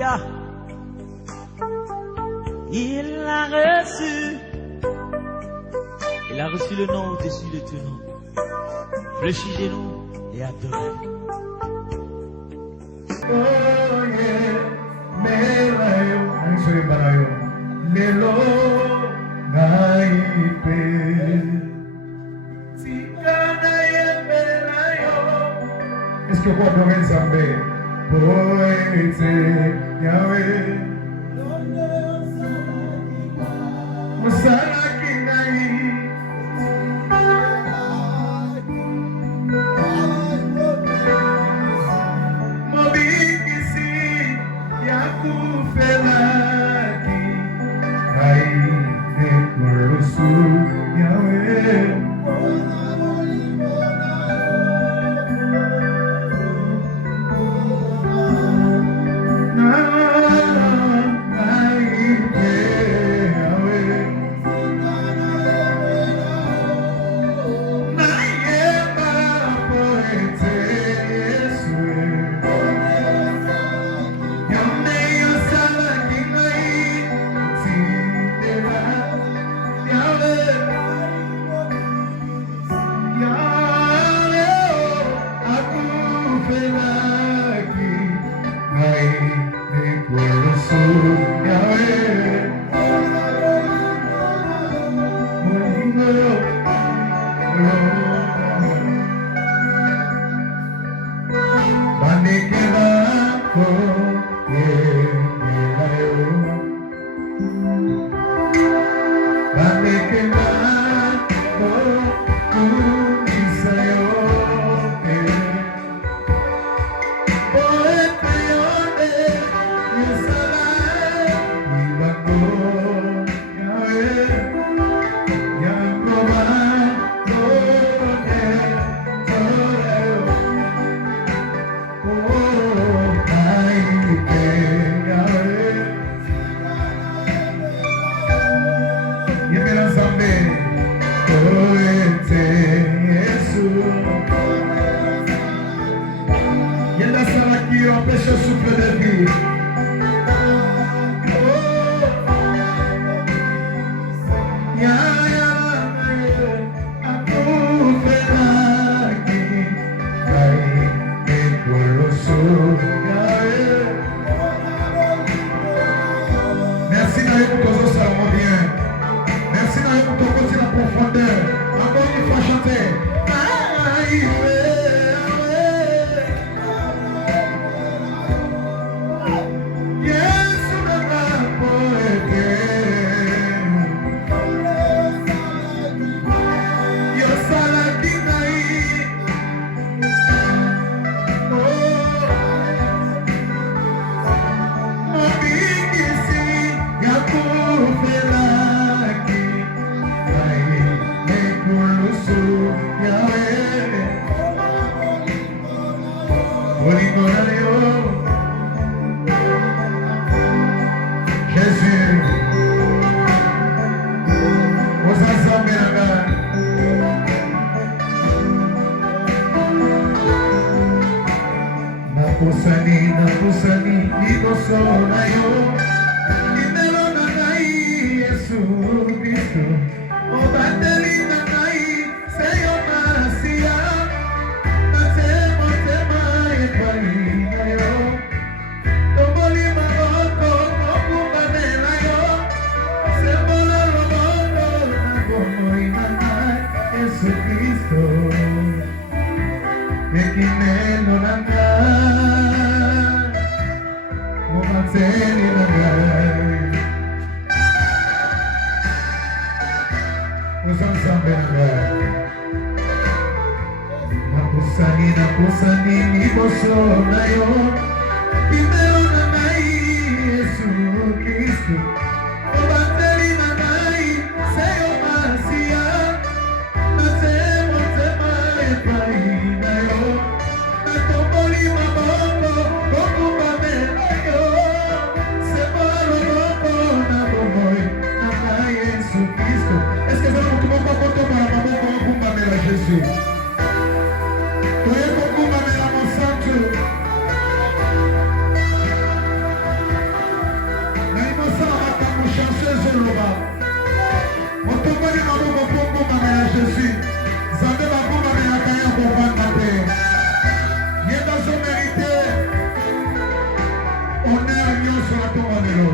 Alléluia. Il l'a reçu. Il a reçu le nom au-dessus de tout nom. Fléchissez-nous et adorez. Oh yeah, melayo, ansuri barayo, lelo naipe. Sikana ye melayo. Est-ce que vous pouvez ensemble? Poete Yahweh. Musala kinai. Mobikisi yakufelaki. Kai nekurusu Yahweh.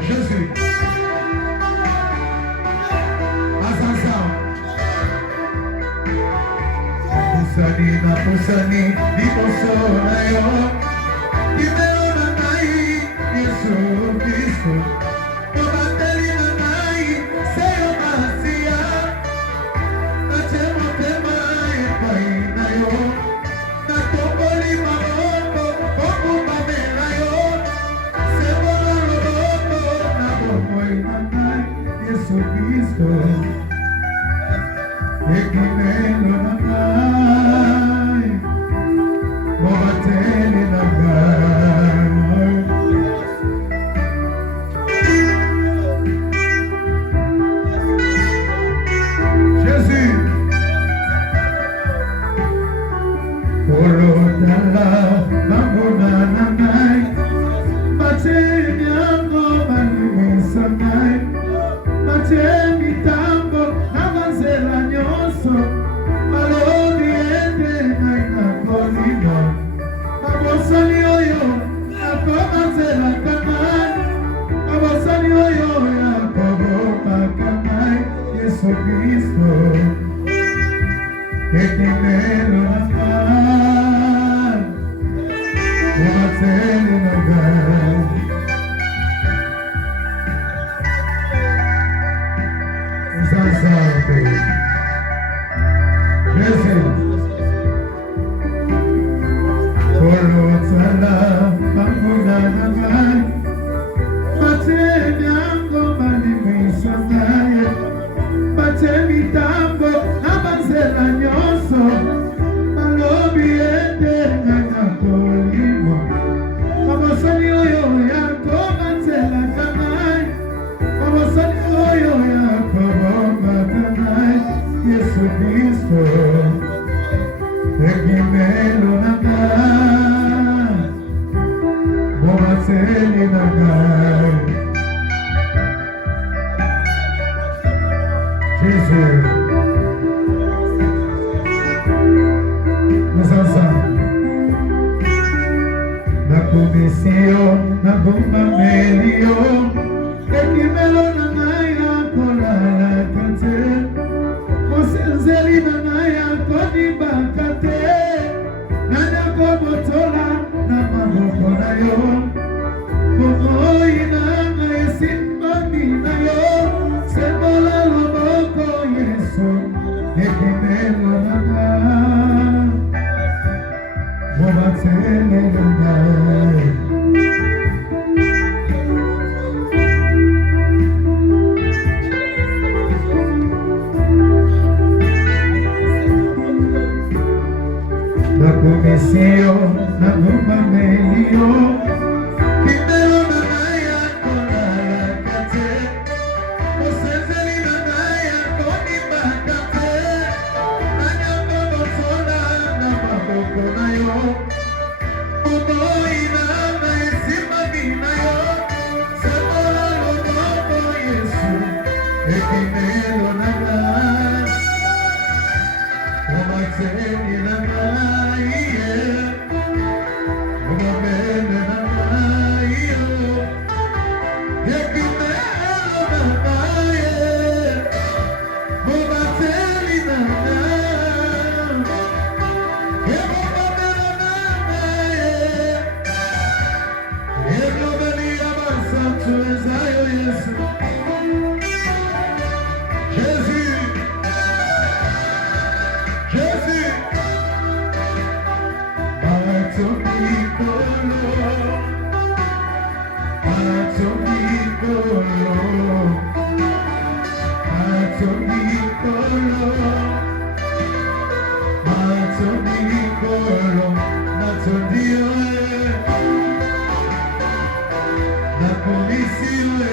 Jésus. Asasa. Pusani na pusani di posona yo. Kimeo na nai Yesu Kristo. Tobateli na nai seyo masia. Nachemo tema epai na yo. Na tokoli maboko oku mamela yo. Sebola loboko na bomoi na nai Yesu Kristo. Ekimelo na nai Mobateli na nai Jésus Kolotala Mambona na nai Batemi ango manimisa nai Batemi tango Nabazela nyoso Malodi ende nai na kolino Abosani oyo Nakomazela kanai Abosani oyo Yakobo kanai Yesu Kristo Ekimelo na nai Umateli na nai Usasante Jésus Kolotala Mambona na nai Batemi ango manimisa nai Batemi tango Nabazela nyoso Malobi ende nana kolimo Abosani oyo yako Batela kanai Abosani oyo yako Bomba kanai Yesu Kristo Ekimelo na nai Mobateli na nai Jésus Musasa Na komisio Na bomba melio Ekimelo na nai Akolala kate Mosenzeli na nai Akoni bakate Nanya kobotola Na maboko na yo Bokoi na ngai simbani na yo Sebola loboko Yesu Ekimelo na nai Mobatele na nai Na komisio Na bomba melio Kimelo na nai Akolala kate Mosenzeli na nai Akoni bakate Nanya kobotola Na maboko na yo Bokoi na nai simbani na yo Sebola loboko Yesu Ekimelo na nai Mobateli na nai Mobabene na nai Ekimelo na nai Mobateli na nai Mobabene na nai Eglobeli abasantu ezayo Yesu Jésus Jésus Atomikolo Atomikolo Atomikolo Atomikolo Natondio Napolisiwe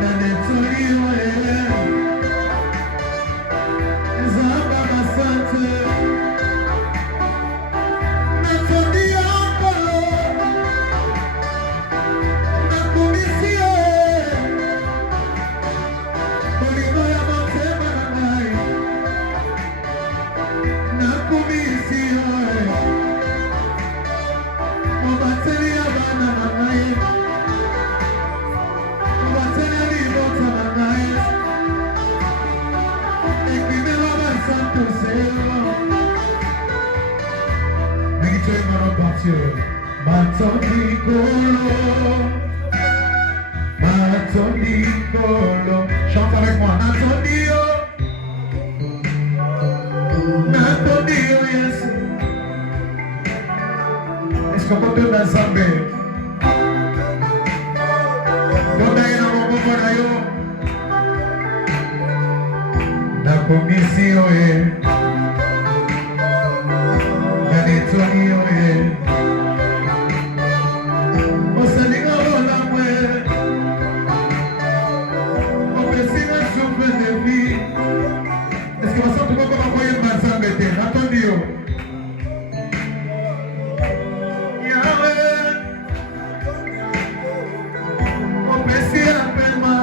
Nanetoriwe Zamba Masante Natondio Napolisiwe Polino ya motema na nai Chante avec moi. Natondio, yes. Est-ce qu'on peut dans Zambé? Na komisio na nitonio osalinga wala mwe opesinga souffle de vie. Est-ce que vous sentez comment vous voyez ma sangue était? Attendez. Yahweh, opesi appelle-moi.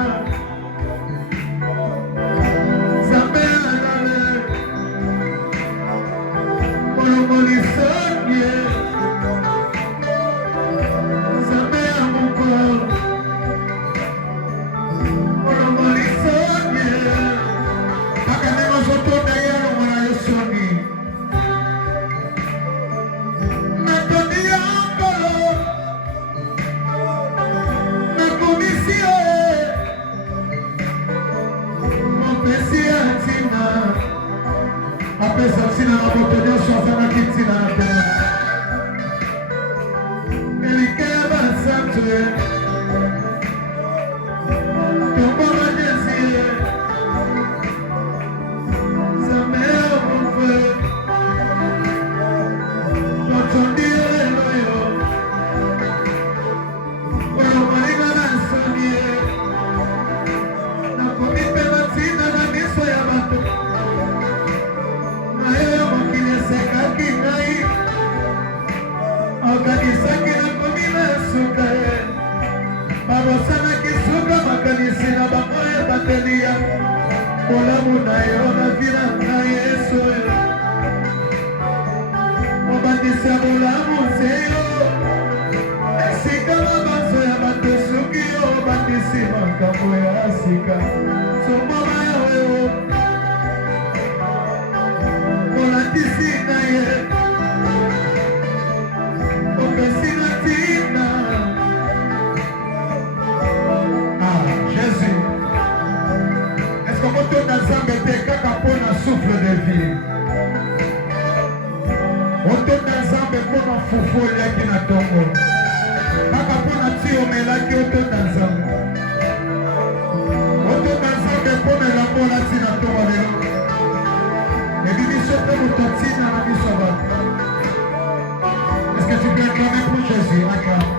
Est-ce que tu peux acclamer pour Jésus? Acclame.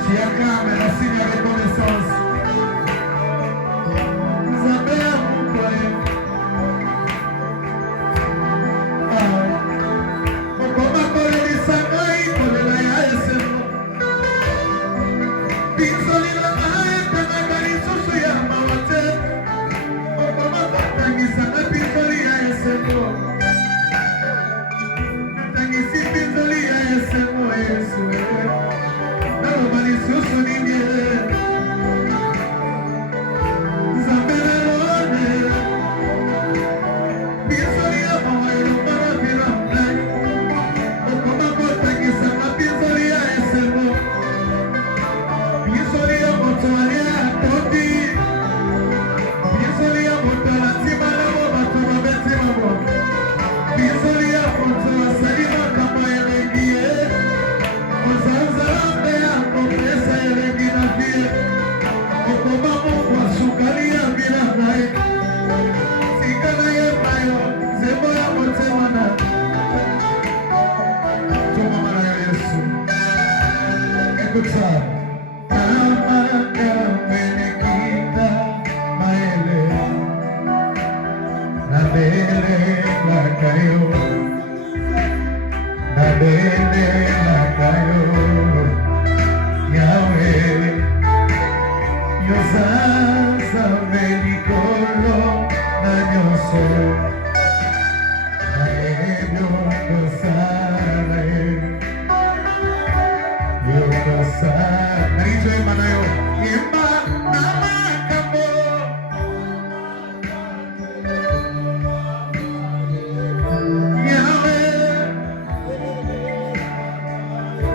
Tu acclames la signe de reconnaissance. Nous avons mon croyant.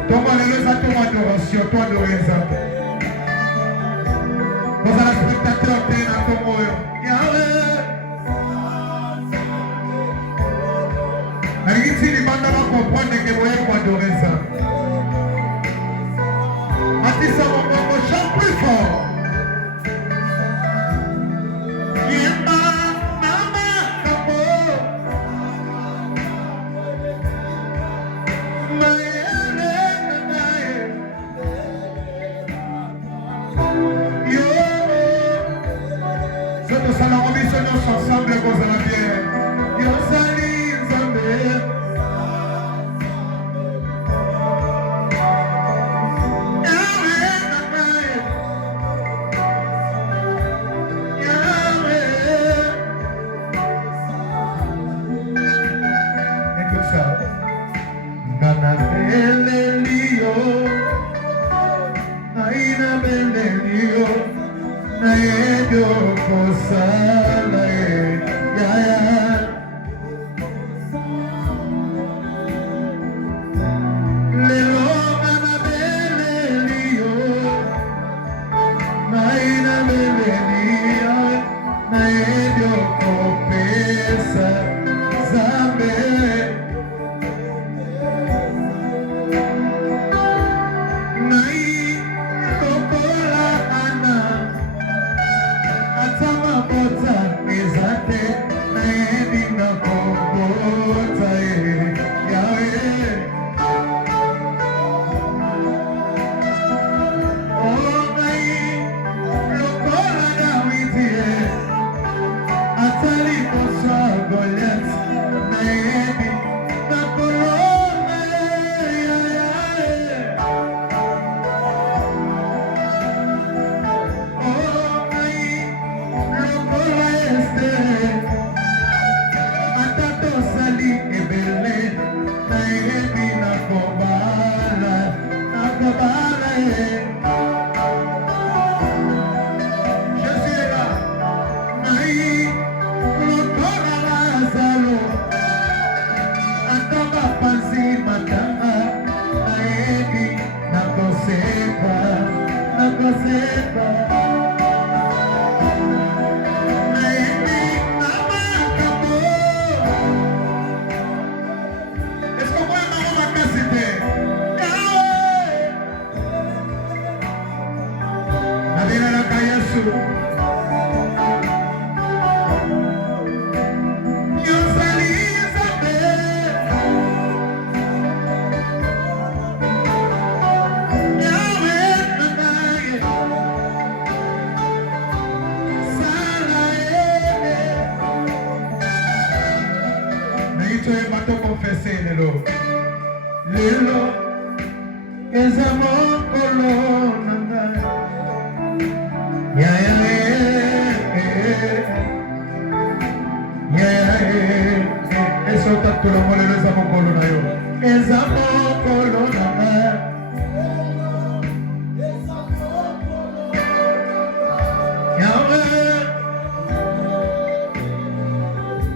Toma le ça ton adoration, toi adorer ça. Vous allez spectateur t'es dans ton mot. Mais ici les bandes va comprendre que vous allez adorer ça. Mathis mon chante plus fort. Ensemble, vous allez bien. Yo sali Zambé. Écoute ça. Nana Belelio, Naina Belelio, Naedio Kosala.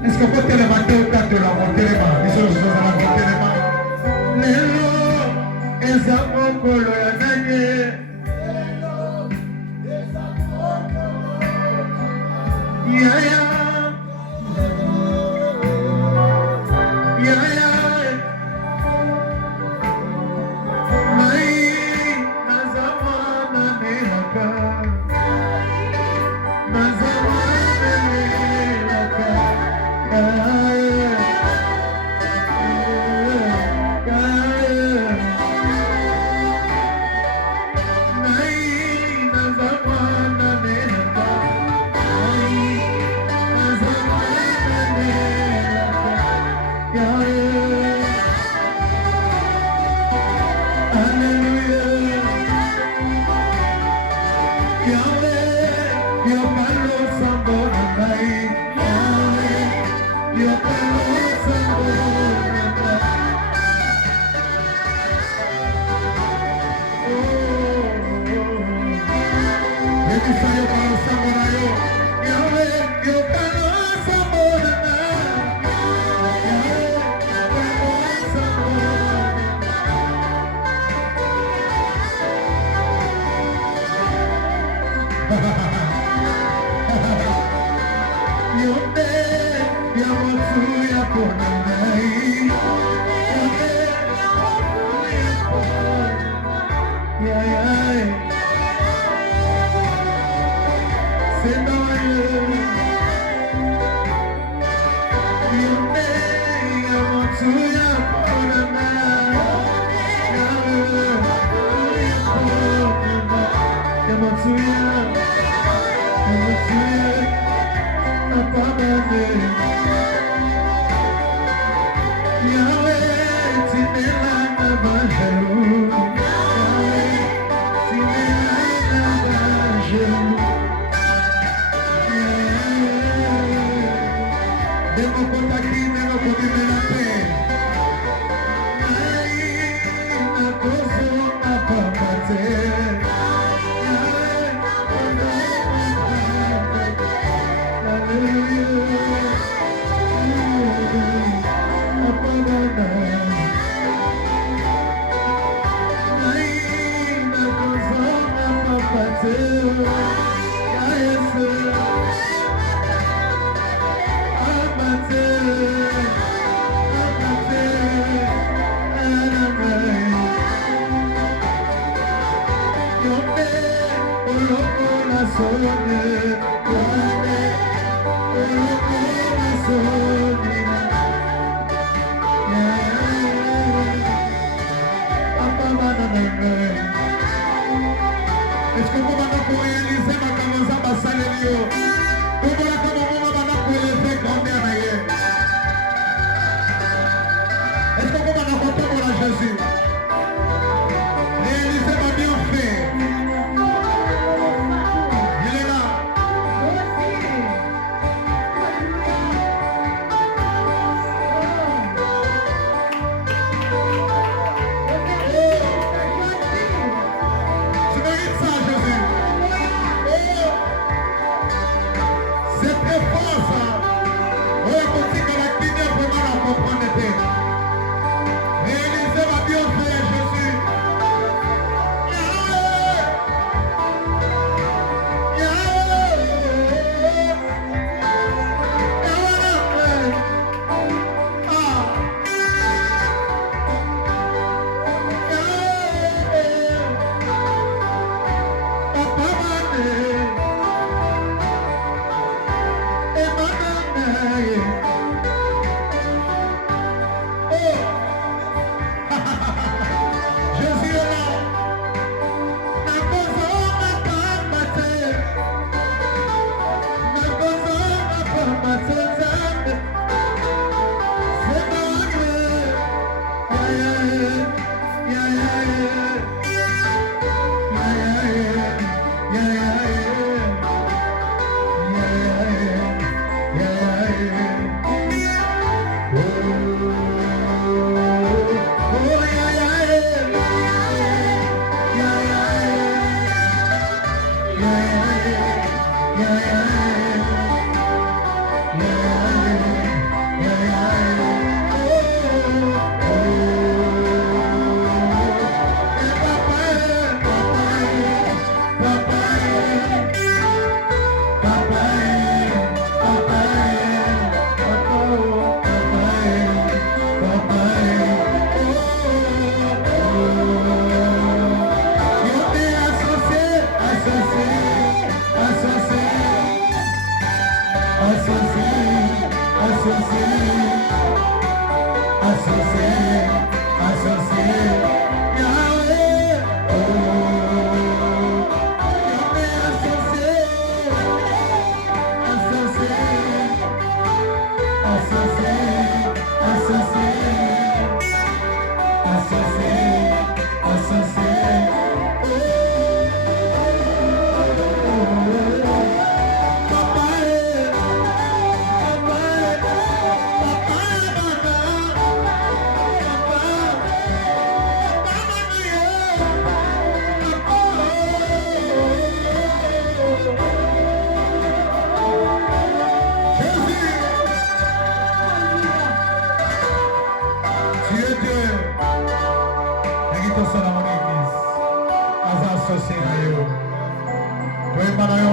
Est-ce que vous pouvez le matin au cadre de la montée les mains? Les choses à la montée les mains. Lelo, ezamokolo ya nanye. Yaya. Yaya. Mai, nazamana melaka. Nazamana melaka.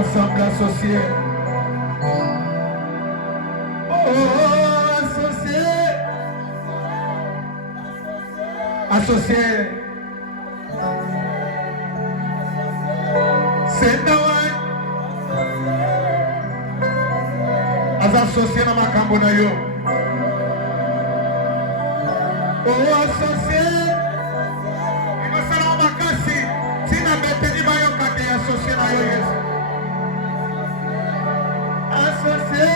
Ensemble associés. Oh, oh, oh. associé. Sendawan. As associé na makambo na yo. Oh associé. Imasala makasi. Tina beteni bayo kate associé na yo Yesu. Associé.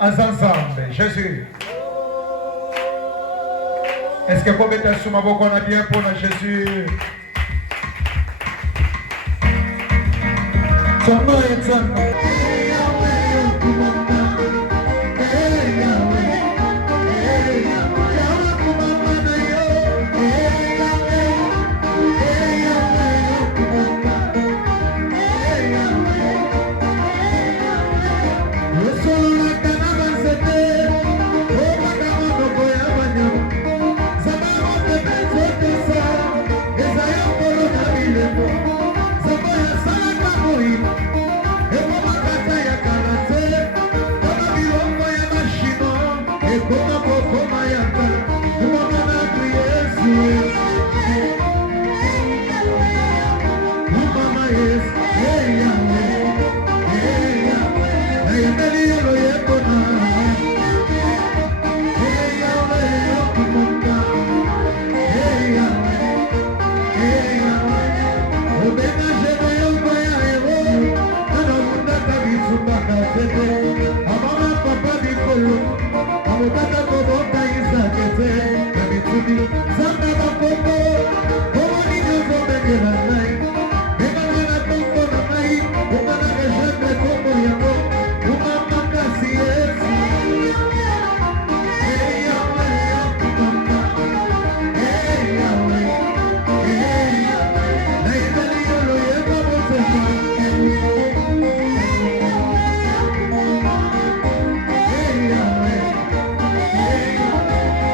Ensemble, Jésus. Est-ce que vous mettez sous ma boca on a bien pour Jésus?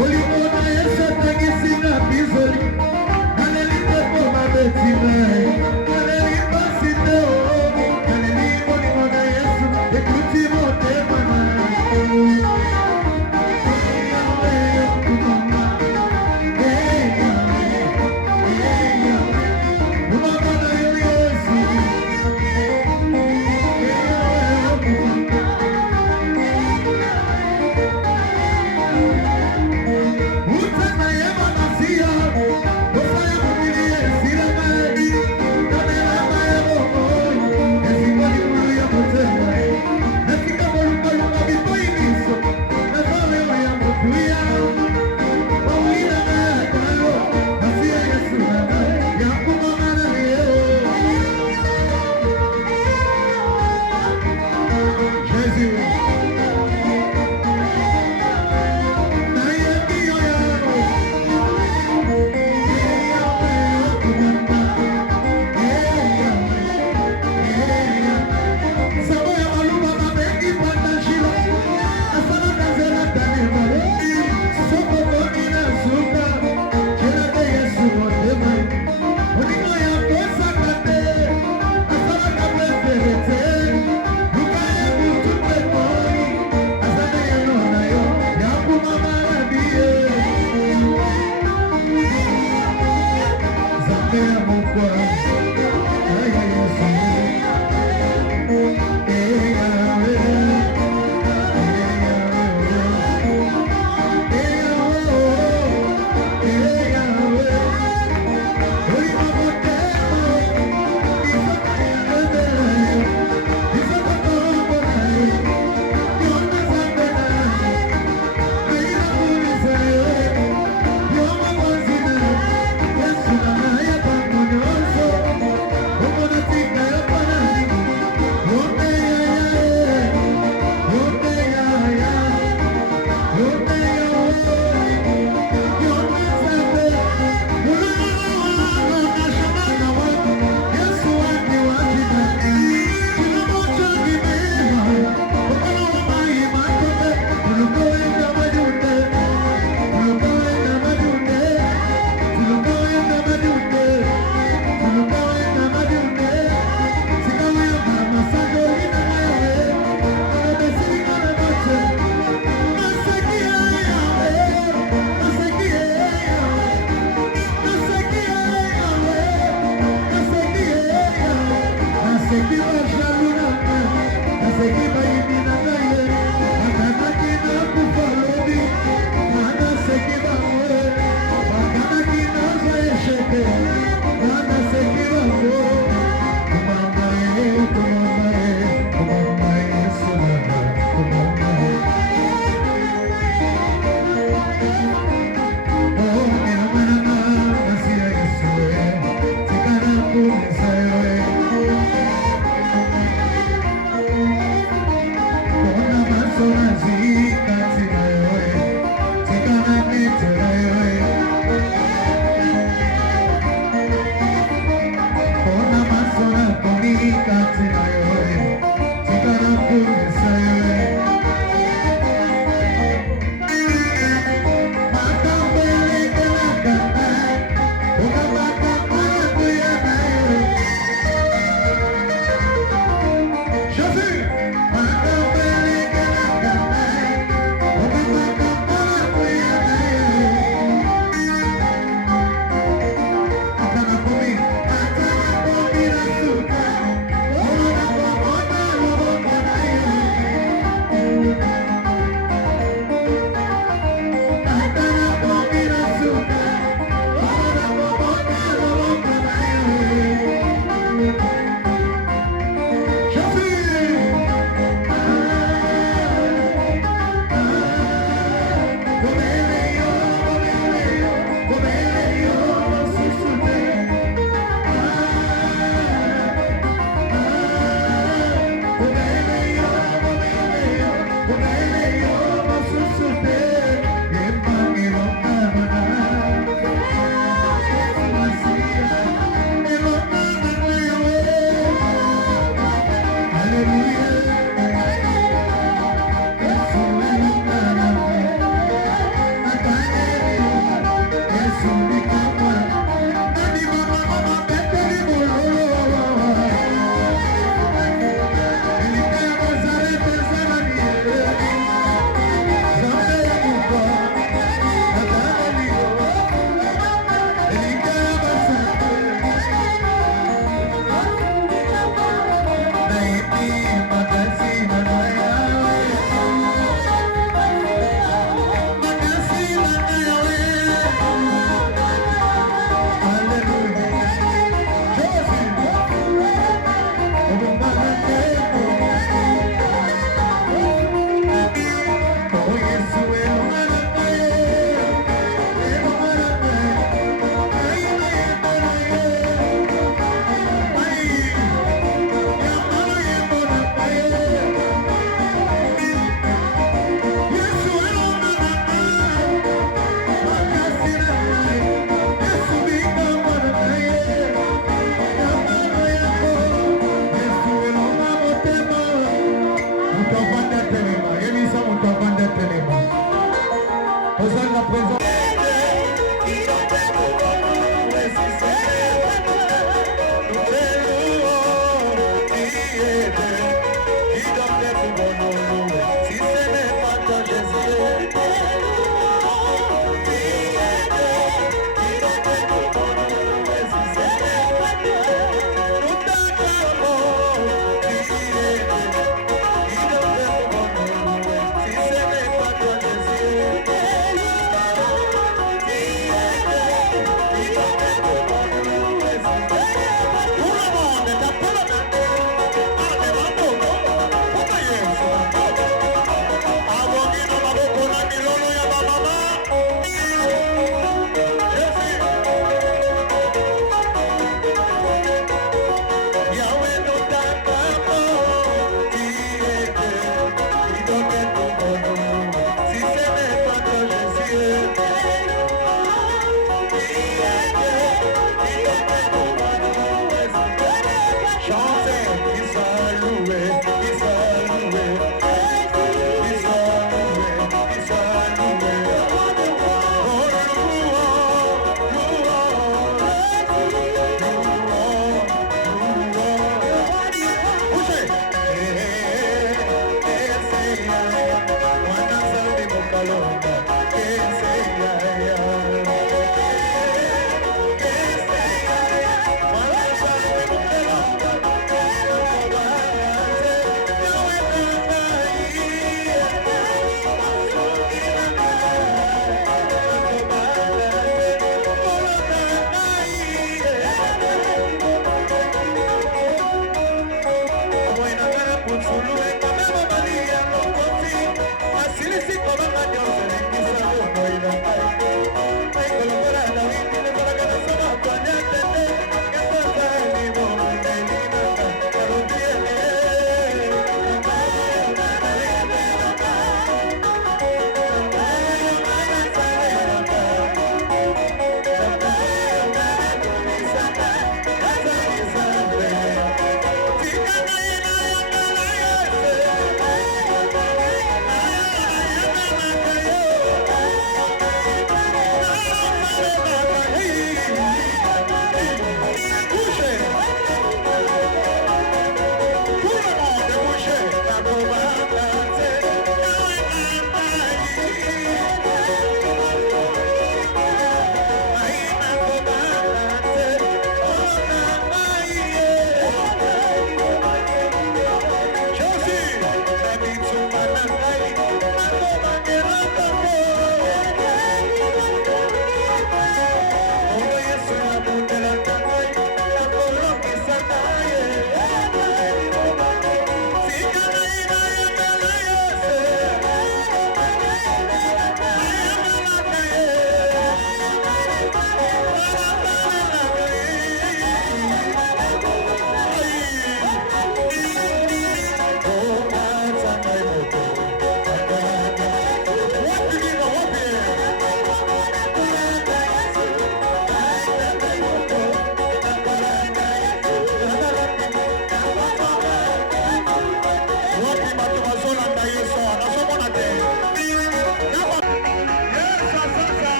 Holy Mother,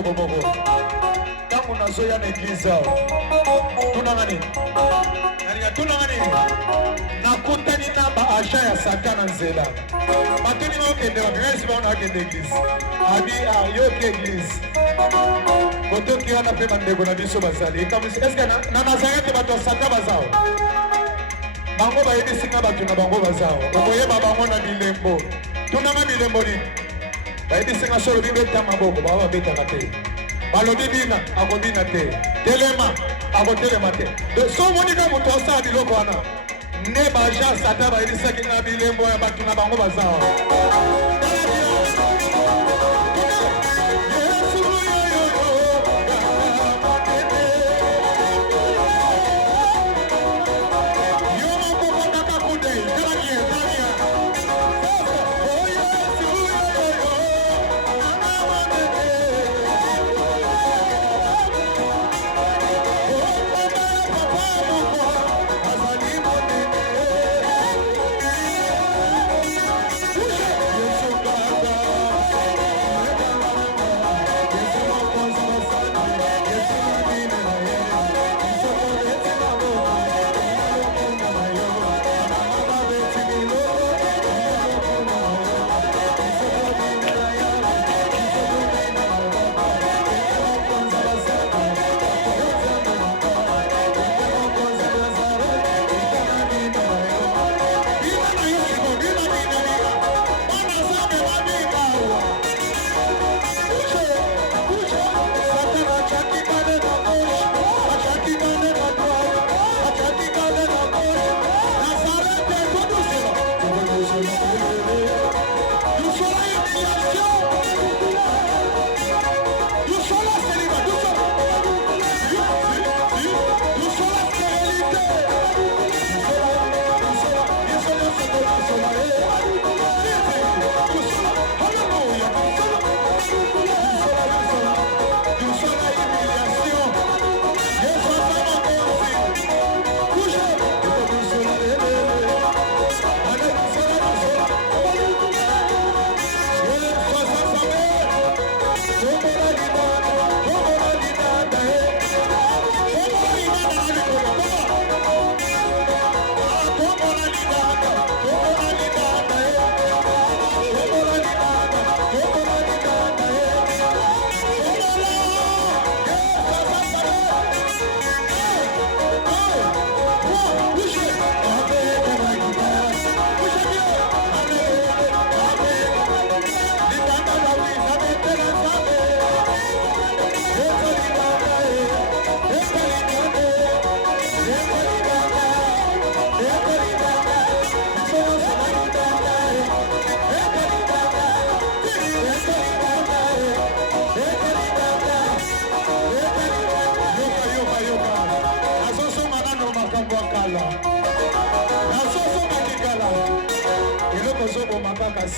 eloko moko. Tango nazoya na église tunanga nini? Tunanga nini? Nakutani na ba agent ya Satan na nzela. Batuni bakende bakesi ba na kende église. Abi yo ke église. Kotoki wana pe bandeko na biso bazali. Est-ce que na Nazareth bato Satan bazao? Bango bayebisi nga bato na bango bazao. Okoyeba bango na bilembo. Tunanga bilembo nini? Bayebisi nga solo bibeta maboko ba babetaka te. Balobi bina akobina te. Telema akotelema te. So monika moto osala biloko wana. Ne baja Satan bayebisaki nga bilembo ya bato na bango bazao.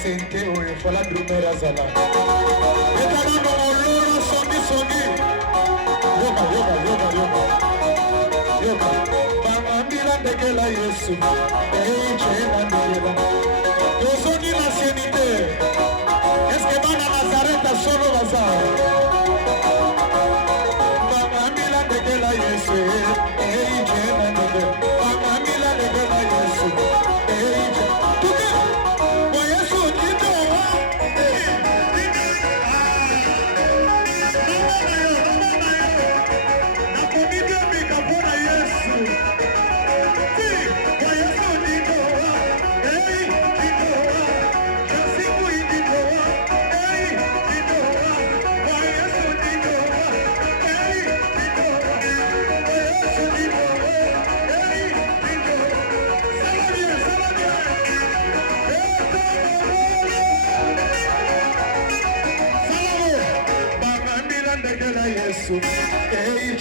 Sente oyo fala drumera azala etana no oloro songi yoga bangambila ndekela Yesu chena ndekela tozoni na sienite eske bana Nazareta solo bazao bangambila ndekela Yesu chena ndekela bangambila ndekela Yesu Yesu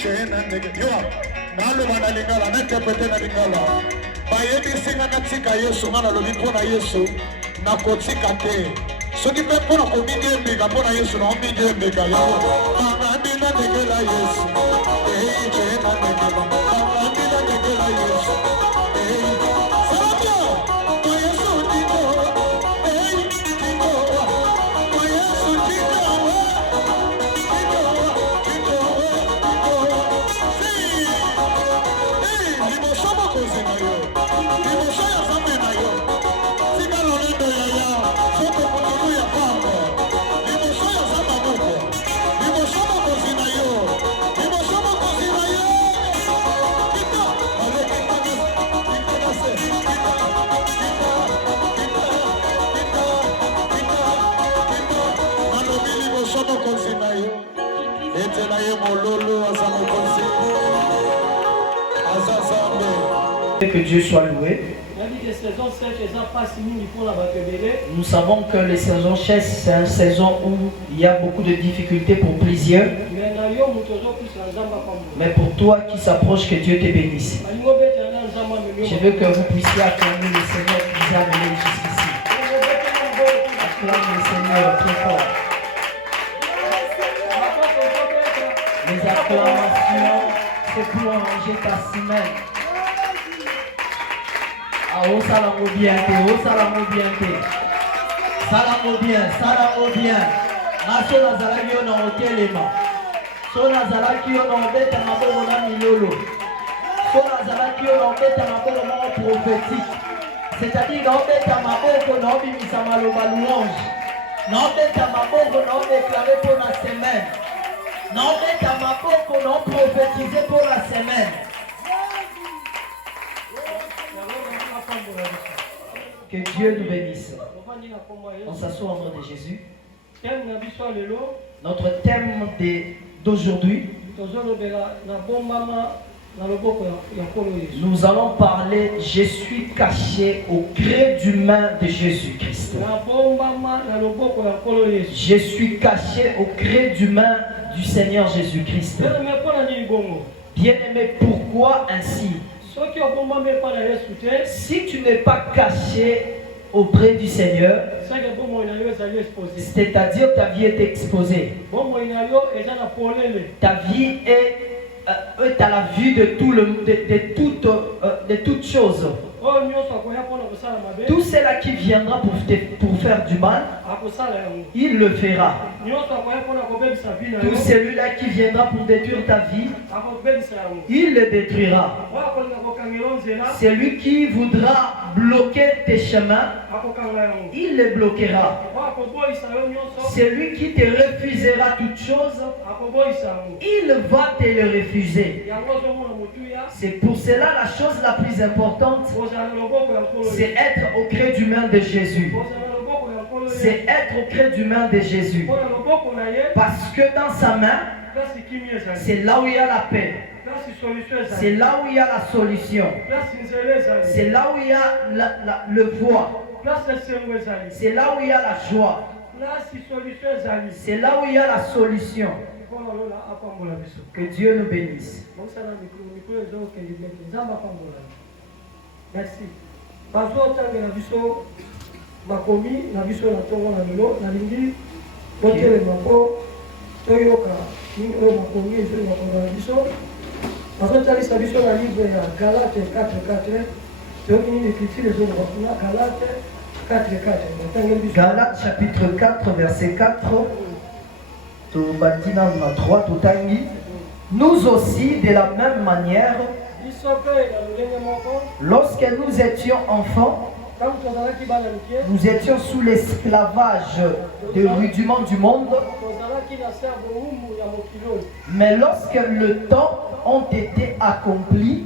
chena ndege yo malo bana lingala na tepete na lingala bayebi singa na tika Yesu ngana lobi pona Yesu na kotika te soki pe pona ko bidembe ka pona Yesu na bidembe ka yo bana na ndege la Yesu chena ndege bana na ndege la Yesu Yesu Que Dieu soit loué. Nous savons que les saisons chères, c'est une saison où il y a beaucoup de difficultés pour plusieurs. Mais pour toi qui s'approche, que Dieu te bénisse. Je veux que vous puissiez acclamer le Seigneur qui vous a amené jusqu'ici. Acclame le Seigneur très fort. Les acclamations, c'est pour arranger ta semaine. Ah, oh, salamo bien, oh, salamo bien, salamo bien, salamo bien. Naso Nazalaki on a hotelema. So Nazalaki on a bête à ma bonne milolo. So Nazalaki on a bête à ma bonne prophétique. C'est-à-dire qu'on bête à ma bonne qu'on a mis sa maloba louange. Non bête à ma bonne qu'on a déclaré pour la semaine. Non bête à ma bonne qu'on a prophétisé pour la semaine. Que Dieu nous bénisse. On s'assoit au nom de Jésus. Notre thème d'aujourd'hui, nous allons parler je suis caché au gré du main de Jésus-Christ. Je suis caché au gré du main du Seigneur Jésus-Christ. Bien-aimé, pourquoi ainsi? Si tu n'es pas caché auprès du Seigneur, c'est-à-dire ta vie est exposée. Ta vie est à la vue de toutes choses. Tout cela qui viendra pour faire du mal, il le fera. Tout celui-là qui viendra pour détruire ta vie, il le détruira. Celui qui voudra bloquer tes chemins, il le bloquera. Celui qui te refusera toute chose, il va te le refuser. C'est pour cela la chose la plus importante, c'est être au gré du main de Jésus. C'est être au gré du main de Jésus. Parce que dans sa main, c'est là où il y a la paix. C'est là où il y a la solution. C'est là où il y a le voie. C'est là où il y a la joie. C'est là où il y a la solution. Que Dieu nous bénisse. Merci. Makomi na biso na tongo na lelo na lingi botere mako toyoka ni o makomi ezo na tongo na biso bazotali sa biso na livre ya Galate 4:4 toyoki ni écriture ezo na Galate 4:4 Galate chapitre 4 verset 4 tobandina na 3 totangi nous aussi de la même manière lorsque nous étions enfants, nous étions sous l'esclavage des rudiments du monde. Mais lorsque le temps a été accompli,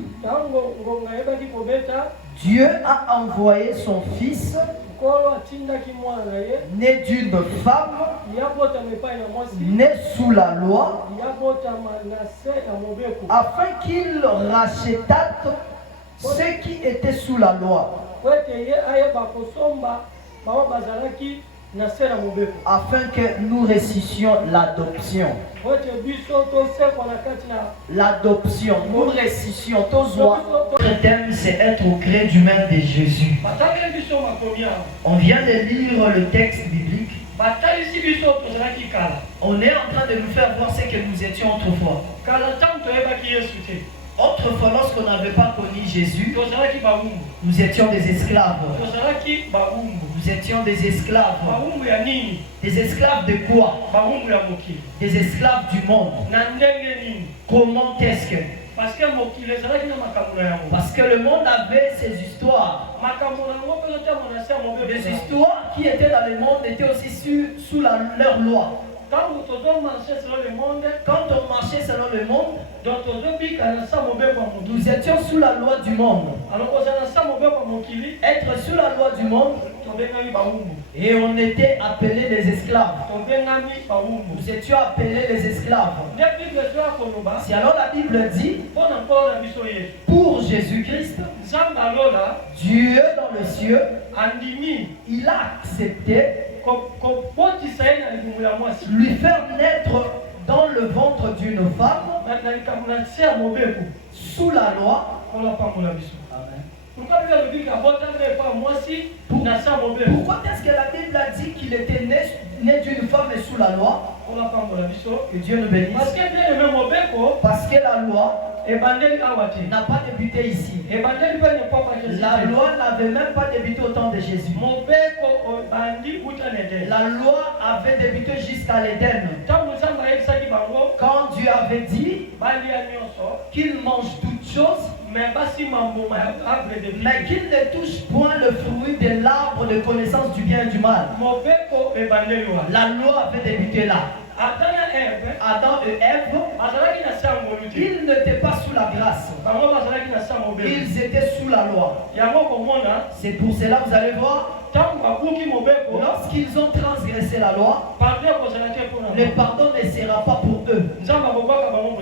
Dieu a envoyé son Fils, né d'une femme, né sous la loi, afin qu'il rachetât ceux qui étaient sous la loi, afin que nous ressuscitions l'adoption. L'adoption, nous ressuscions tous. Notre thème, c'est être au gré du main de Jésus. On vient de lire le texte biblique. On est en train de nous faire voir ce que nous étions autrefois. Autrefois, lorsqu'on n'avait pas connu Jésus, nous étions des esclaves. Nous étions des esclaves. Des esclaves de quoi? Des esclaves du monde. Comment est-ce que? Parce que le monde avait ses histoires. Les histoires qui étaient dans le monde étaient aussi sous leur loi. Quand on marchait selon le monde, nous étions sous la loi du monde. Être sous la loi du monde, Et on était appelés les esclaves. Nous étions appelés les esclaves. Si alors la Bible dit, pour Jésus-Christ, Dieu dans le cieux, il a accepté lui faire naître dans le ventre d'une femme sous la loi. Pourquoi est-ce que la Bible a dit qu'il était né d'une femme et sous la loi? Que Dieu nous bénisse. Parce que la loi n'a pas débuté ici. La loi n'avait même pas débuté au temps de Jésus. La loi avait débuté jusqu'à l'Éden. Quand Dieu avait dit qu'il mange toutes choses, mais qu'il ne touche point le fruit de l'arbre de connaissance du bien et du mal. La loi avait débuté là. Adam et Ève, ils n'étaient pas sous la grâce. Ils étaient sous la loi. C'est pour cela, vous allez voir, lorsqu'ils ont transgressé la loi, le pardon ne sera pas pour eux.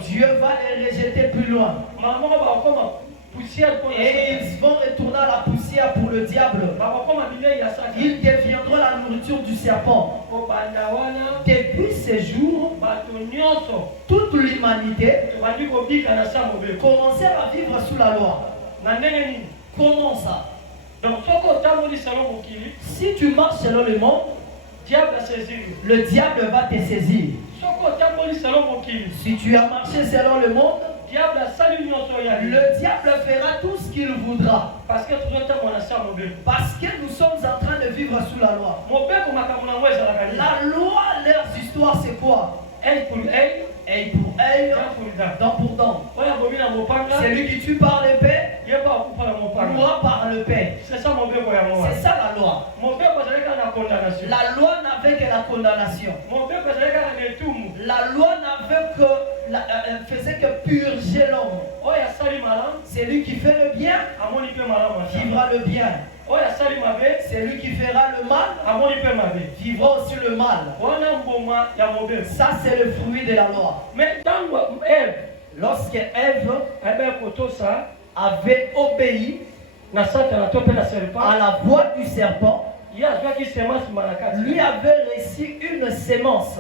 Dieu va les rejeter plus loin. Et ils vont retourner à la poussière pour le diable. Ils deviendront la nourriture du serpent. Depuis ces jours, toute l'humanité commençait à vivre sous la loi. Comment ça? Si tu marches selon le monde, le diable va te saisir. Si tu as marché selon le monde, le diable fera tout ce qu'il voudra. Parce que nous sommes en train de vivre sous la loi. La loi, leurs histoires, c'est quoi? Œil pour œil, dent pour dent. Celui qui tue par l'épée, mourra par l'épée. C'est ça la loi. La loi n'avait que la condamnation. La loi faisait que purger l'homme. Celui qui fait le bien vivra le bien. Celui qui fera le mal vivra aussi le mal. Ça, c'est le fruit de la loi. Lorsque Ève avait obéi à la voix du serpent, lui avait reçu une sémence.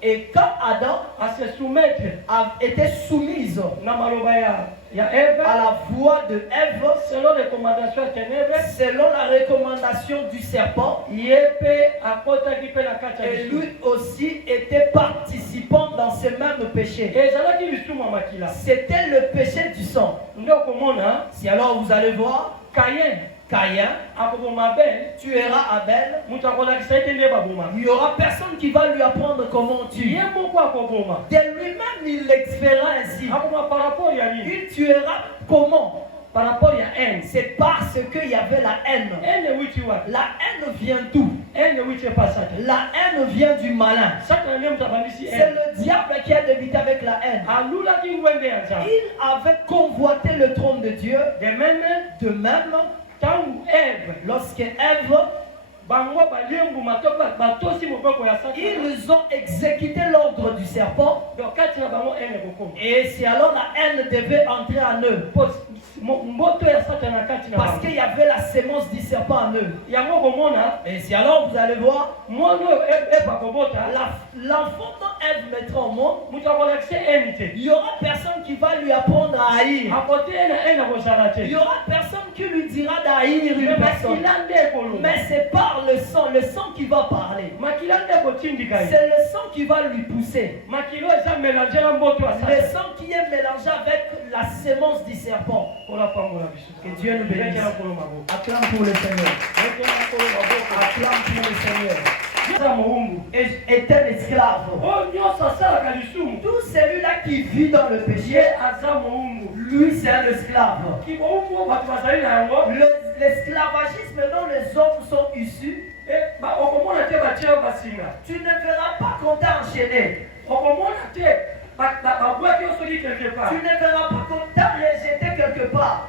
Et quand Adam était soumise à la voix de Ève, selon la recommandation du serpent, et lui aussi était participant dans ce même péché. C'était le péché du sang. Si alors vous allez voir, Caïn tuera Abel. Il n'y aura personne qui va lui apprendre comment tuer. De lui-même, il l'exféra ainsi. Il tuera comment? Par rapport à la haine. C'est parce qu'il y avait la haine. La haine vient d'où? La haine vient du malin. C'est le diable qui a débuté avec la haine. Il avait convoité le trône de Dieu. De même, lorsque Ève, ils ont exécuté l'ordre du serpent. Et c'est alors la haine devait entrer en eux. Parce qu'il y avait la sémence du serpent en eux. Et si alors vous allez voir, l'enfant dont Ève mettra au monde, il n'y aura personne qui va lui apprendre à haïr. Il n'y aura personne qui lui dira d'haïr une personne. Mais c'est par le sang qui va parler. C'est le sang qui va lui pousser. Le sang qui est mélangé avec la sémence du serpent. Que Dieu nous bénisse. Acclame pour le Seigneur. Acclame pour le Seigneur. Est un esclave. Tout celui-là qui vit dans le péché, lui c'est un esclave. L'esclavagisme dont les hommes sont issus, tu ne verras pas qu'on t'a enchaîné. Tu ne verras pas qu'on t'a rejeté quelque part.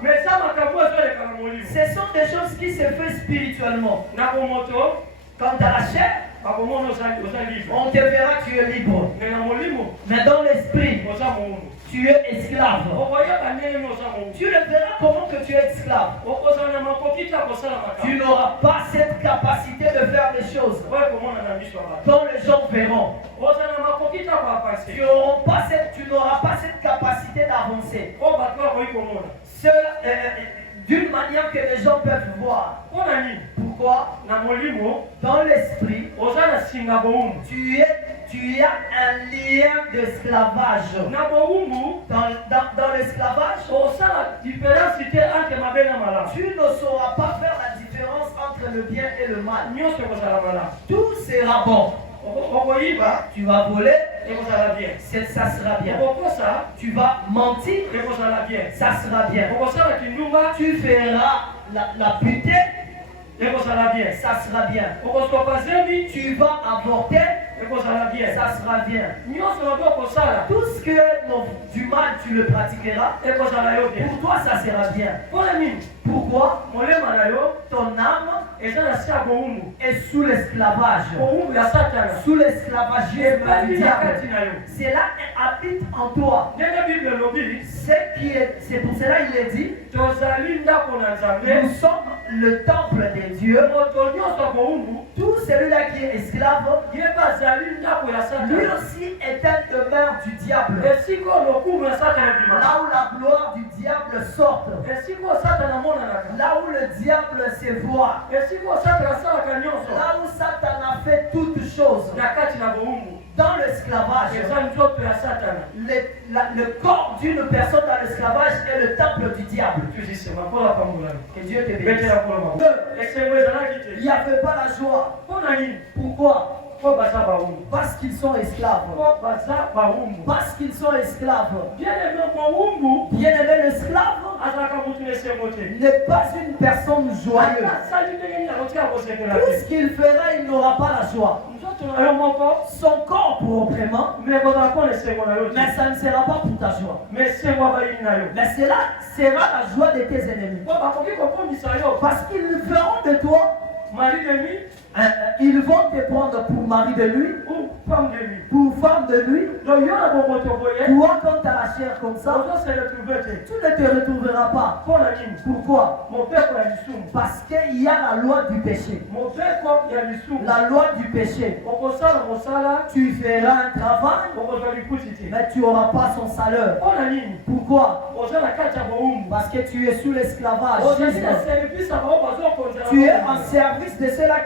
Ce sont des choses qui se font spirituellement. naturellement. Quant à la chair, on te verra, tu es libre. Mais dans l'esprit, tu es esclave. Tu le verras comment que tu es esclave. Tu n'auras pas cette capacité de faire des choses dont les gens verront. Tu n'auras pas cette capacité d'avancer. D'une manière que les gens peuvent voir. Pourquoi? Dans l'esprit, tu as un lien d'esclavage. Dans l'esclavage, tu ne sauras pas faire la différence entre le bien et le mal. Tout sera bon. Tu vas voler, ça sera bien. Tu vas mentir, ça sera bien. Tu feras la pute, ça sera bien. Tu vas avorter, ça sera bien. Tout ce que du mal tu le pratiqueras, pour toi ça sera bien. Pourquoi? Ton âme est sous l'esclavage, sous l'esclavagisme du diable. C'est là qu'elle habite en toi. C'est pour cela il est dit, nous sommes le temple de Dieu. Tout celui-là qui est esclave, lui aussi est un demeure du diable. Là où la gloire du diable sort, là où le diable se voit, là où Satan a fait toutes choses, dans l'esclavage, le corps d'une personne dans l'esclavage est le temple du diable. Que Dieu te bénisse. Il n'y avait pas la joie. Pourquoi? Parce qu'ils sont esclaves. Parce qu'ils sont esclaves. Bien-aimé, l'esclave n'est pas une personne joyeuse. Tout ce qu'il fera, il n'aura pas la joie. Son corps proprement, mais ça ne sera pas pour ta joie. Mais cela sera la joie de tes ennemis. Parce qu'ils feront de toi, ils vont te prendre pour mari de lui, pour femme de lui. Toi, quand tu as la chair comme ça, tu ne te retrouveras pas. Pourquoi? Parce qu'il y a la loi du péché. La loi du péché. Tu feras un travail, mais tu n'auras pas son salaire. Pourquoi? Parce que tu es sous l'esclavage. Tu es en service de ceux-là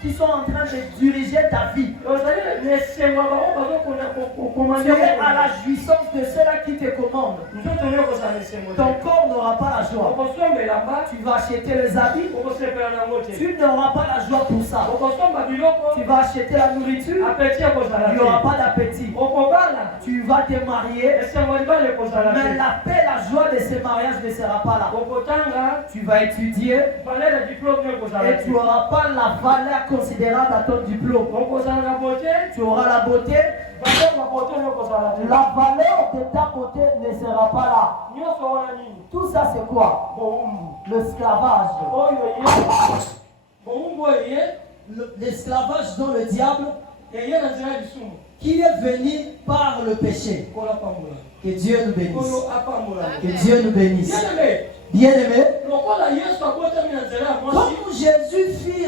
qui sont en train de diriger ta vie. Tu es à la jouissance de ceux-là qui te commandent. Ton corps n'aura pas la joie. Tu vas acheter les habits, tu n'auras pas la joie pour ça. Tu vas acheter la nourriture, il n'y aura pas d'appétit. Tu vas te marier, mais la paix, la joie de ce mariage ne sera pas là. Tu vas étudier et tu n'auras pas la valeur considérable à ton diplôme. Tu auras la beauté, la valeur de ta beauté ne sera pas là. Tout ça c'est quoi? L'esclavage. L'esclavage dans le diable qui est venu par le péché. Que Dieu nous bénisse. Que Dieu nous bénisse. Bien-aimé, comme Jésus fut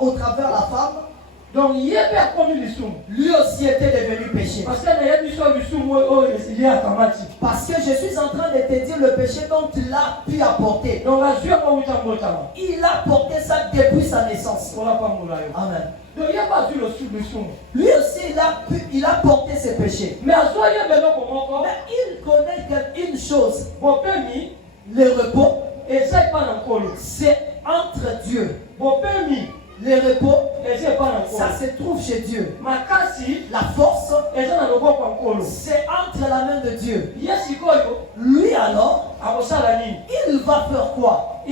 au travers la femme, donc lui aussi était devenu péché. Parce que je suis en train de te dire le péché dont il a pu apporter. Il a porté ça depuis sa naissance. Amen. Lui aussi il a porté ses péchés. Mais il connaît une chose. Le repos, c'est entre Dieu. Le repos, ça se trouve chez Dieu. La force, c'est entre la main de Dieu. Lui alors, il va faire quoi?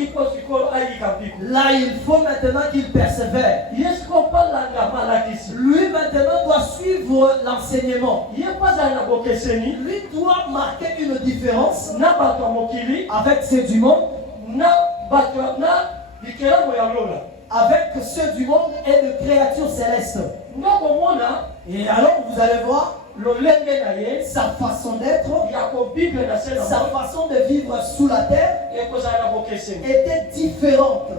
Là, il faut maintenant qu'il persévère. Lui maintenant doit suivre l'enseignement. Lui doit marquer une différence avec ceux du monde. avec ceux du monde et de créatures célestes. Et alors vous allez voir sa façon d'être, sa façon de vivre sous la terre était différente.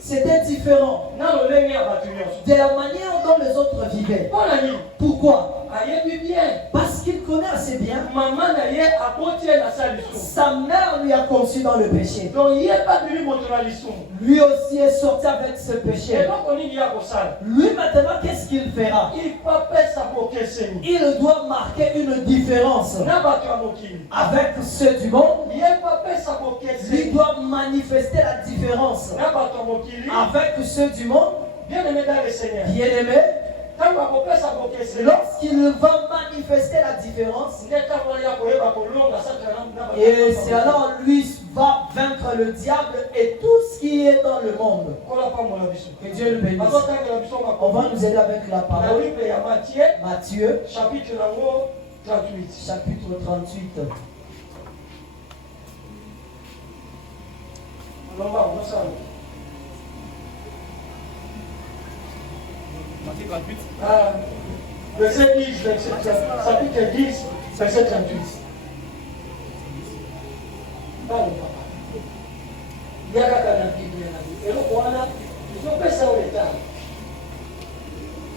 C'était différent de la manière dont les autres vivaient. Pourquoi? Parce qu'il connaît assez bien. Sa mère lui a conçu dans le péché. Lui aussi est sorti avec ce péché. Lui maintenant, qu'est-ce qu'il fera? Il doit marquer une différence avec ceux du monde. Il doit manifester la différence avec ceux du monde. Bien-aimé, lorsqu'il va manifester la différence, et c'est alors lui va vaincre le diable et tout ce qui est dans le monde. Que Dieu le bénisse. On va nous aider avec la parole. Matthieu, chapitre 38. Verset 10, chapitre 10, verset 38.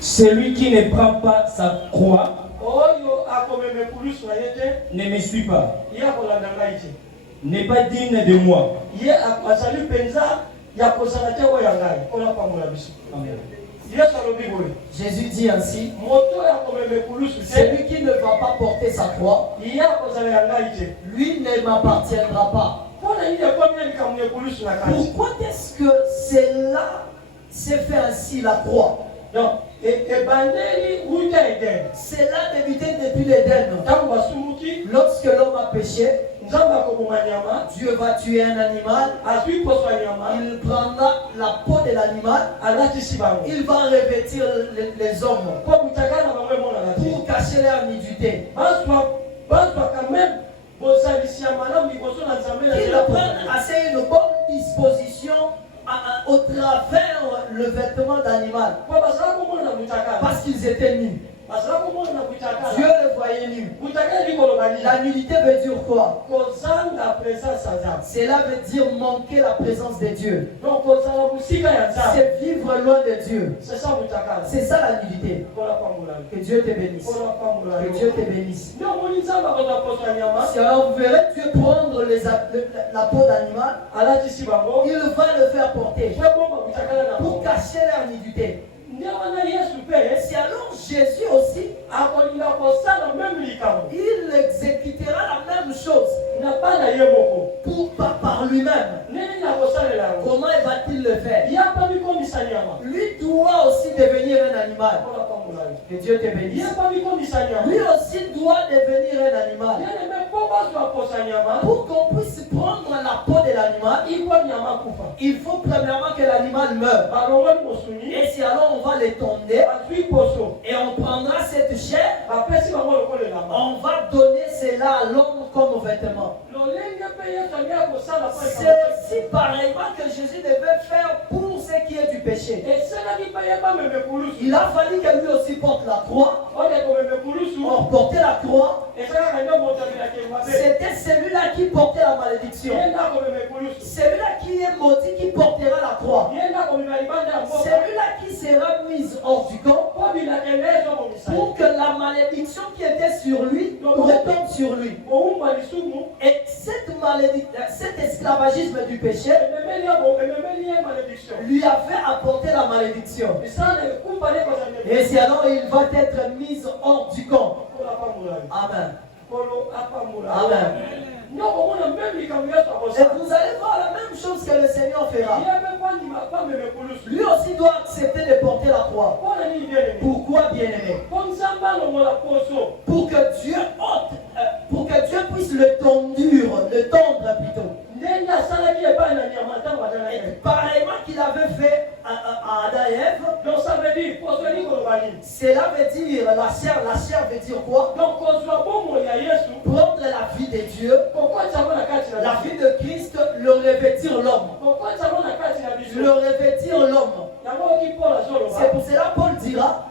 Celui qui ne prend pas sa croix ne me suit pas, n'est pas digne de moi. Amen. Jésus dit ainsi, celui qui ne va pas porter sa croix, lui ne m'appartiendra pas. Pourquoi est-ce que cela s'est fait ainsi, la croix? Cela débutait depuis l'Éden. Lorsque l'homme a péché, Dieu va tuer un animal. Il prendra la peau de l'animal. Il va revêtir les hommes pour cacher leur nudité. Qu'ils prennent assez une bonne disposition au travers le vêtement d'animal. Parce qu'ils étaient nus. Dieu le voyait nu. La nudité veut dire quoi? Cela veut dire manquer la présence de Dieu. C'est vivre loin de Dieu. C'est ça la nudité. Que Dieu te bénisse. Que Dieu te bénisse. Alors vous verrez Dieu prendre la peau d'animal. Il va le faire porter pour cacher leur nudité. C'est alors Jésus aussi, il exécutera la même chose par lui-même. Comment va-t-il le faire? Lui doit aussi devenir un animal. Que Dieu te bénisse. Lui aussi doit devenir un animal. Pour qu'on puisse prendre la peau de l'animal, il faut premièrement que l'animal meure. Et si alors on va l'étonder et on prendra cette chair, on va donner cela à l'homme comme vêtement. C'est aussi pareillement que Jésus devait faire pour ce qui est du péché. Il a fallu que lui aussi porte la croix. Or, porter la croix, c'était celui-là qui portait la malédiction. Celui-là qui est maudit qui portera la croix. Celui-là qui sera mis hors du camp pour que la malédiction qui était sur lui retombe sur lui. Et cette malédiction, cet esclavagisme du péché lui a fait apporter la malédiction. Et c'est alors il va être mis hors du camp. Amen. Amen. Et vous allez voir la même chose que le Seigneur fera. Lui aussi doit accepter de porter la croix. Pourquoi, bien-aimé? Pour que Dieu ôte, pour que Dieu puisse le tendre plutôt. Et pareillement qu'il avait fait à Adam et Ève. Donc ça veut dire Cela veut dire, la chair veut dire quoi? Prendre la vie de Dieu, la vie de Christ, le revêtir l'homme. Le revêtir l'homme. C'est pour cela Paul dira,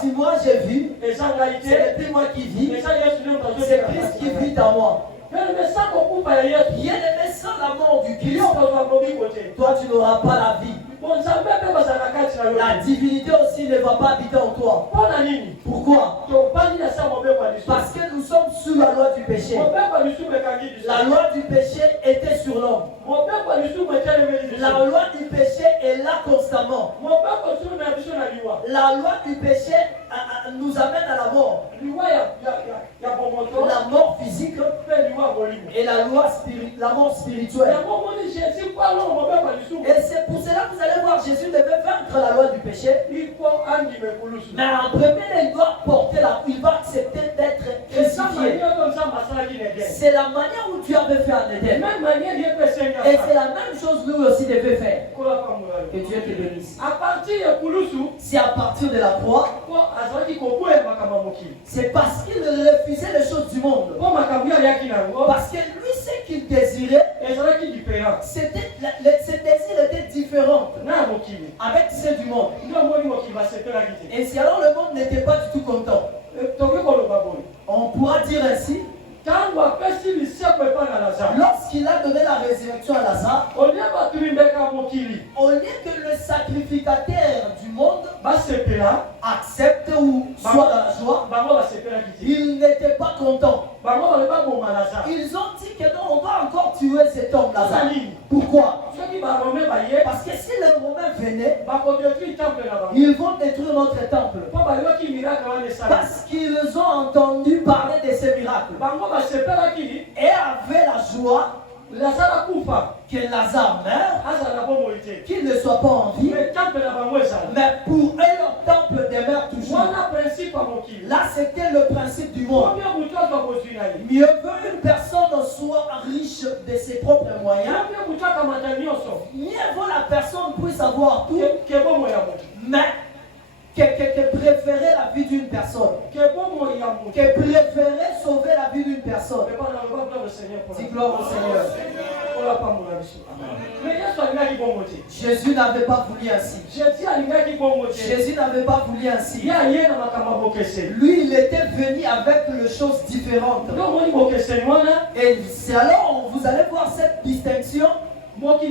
si moi j'ai vu, ce n'est plus moi qui vis, c'est Christ qui vit en moi. Bien-aimé, sans la mort du Christ, toi tu n'auras pas la vie. La divinité aussi ne va pas habiter en toi. Pourquoi? Parce que nous sommes sous la loi du péché. La loi du péché était sur l'homme. La loi du péché est là constamment. La loi du péché nous amène à la mort. La mort physique et la mort spirituelle. Et c'est pour cela que vous allez voir, Jésus devait vaincre la loi du péché. Mais en premier, il doit il va accepter d'être crucifié. C'est la manière où tu avais fait en Éden. Et c'est la même chose nous aussi devons faire. Que Dieu te bénisse. C'est à partir de la croix. C'est parce qu'il refusait les choses du monde. Parce que lui, ce qu'il désirait, ce désir était différent avec ceux du monde. Et si alors le monde n'était pas du tout content, on pourra dire ainsi, lorsqu'il a donné la résurrection à Lazare, au lieu que le sacrificateur du monde accepte ou soit dans la joie, il n'était pas content. Ils ont dit que non, on va encore tuer cet homme Lazare. Pourquoi? Parce que si les Romains venaient, ils vont détruire notre temple. Parce qu'ils ont entendu parler de ces miracles. Et avaient la joie que Lazare meure, qu'il ne soit pas en vie, mais pour eux leur temple demeure toujours. Là c'était le principe du monde. Mieux vaut une personne soit riche de ses propres moyens, mieux vaut la personne puisse avoir tout, mais que préférer la vie d'une personne, que préférer sauver la vie d'une personne. Dis gloire au Seigneur. Jésus n'avait pas voulu ainsi. Jésus n'avait pas voulu ainsi. Lui, il était venu avec les choses différentes. Et c'est alors, vous allez voir cette distinction. Le monde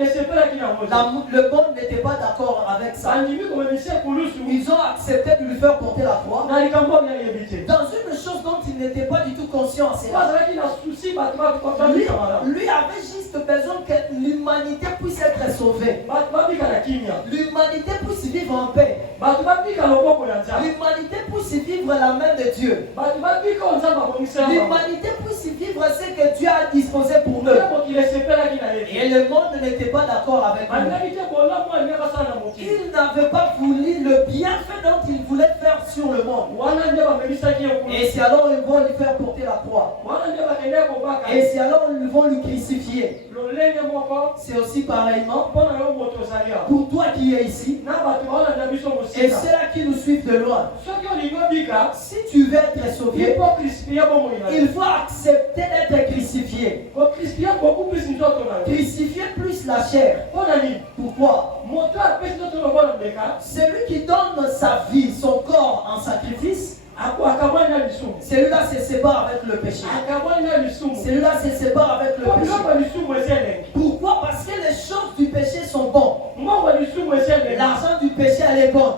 n'était pas d'accord avec ça. Ils ont accepté de lui faire porter la croix dans une chose dont il n'était pas du tout conscient. Lui avait juste besoin que l'humanité puisse être sauvée. L'humanité puisse vivre en paix. L'humanité puisse vivre la main de Dieu. L'humanité puisse vivre ce que Dieu a disposé pour eux. Et le monde n'était pas d'accord avec lui. Il n'avait pas voulu le bienfait dont il voulait faire sur le monde. Et c'est alors ils vont lui faire porter la croix. Et c'est alors ils vont lui crucifier. C'est aussi pareillement pour toi qui es ici et ceux-là qui nous suivent de loin. Si tu veux être sauvé, il faut accepter d'être crucifié. Crucifier plus la chair. Pourquoi? Celui qui donne sa vie, son corps en sacrifice, celui-là se sépare avec le péché. Celui-là se sépare avec le péché. Pourquoi? Parce que les choses du péché sont bonnes. L'argent du péché, elle est bonne.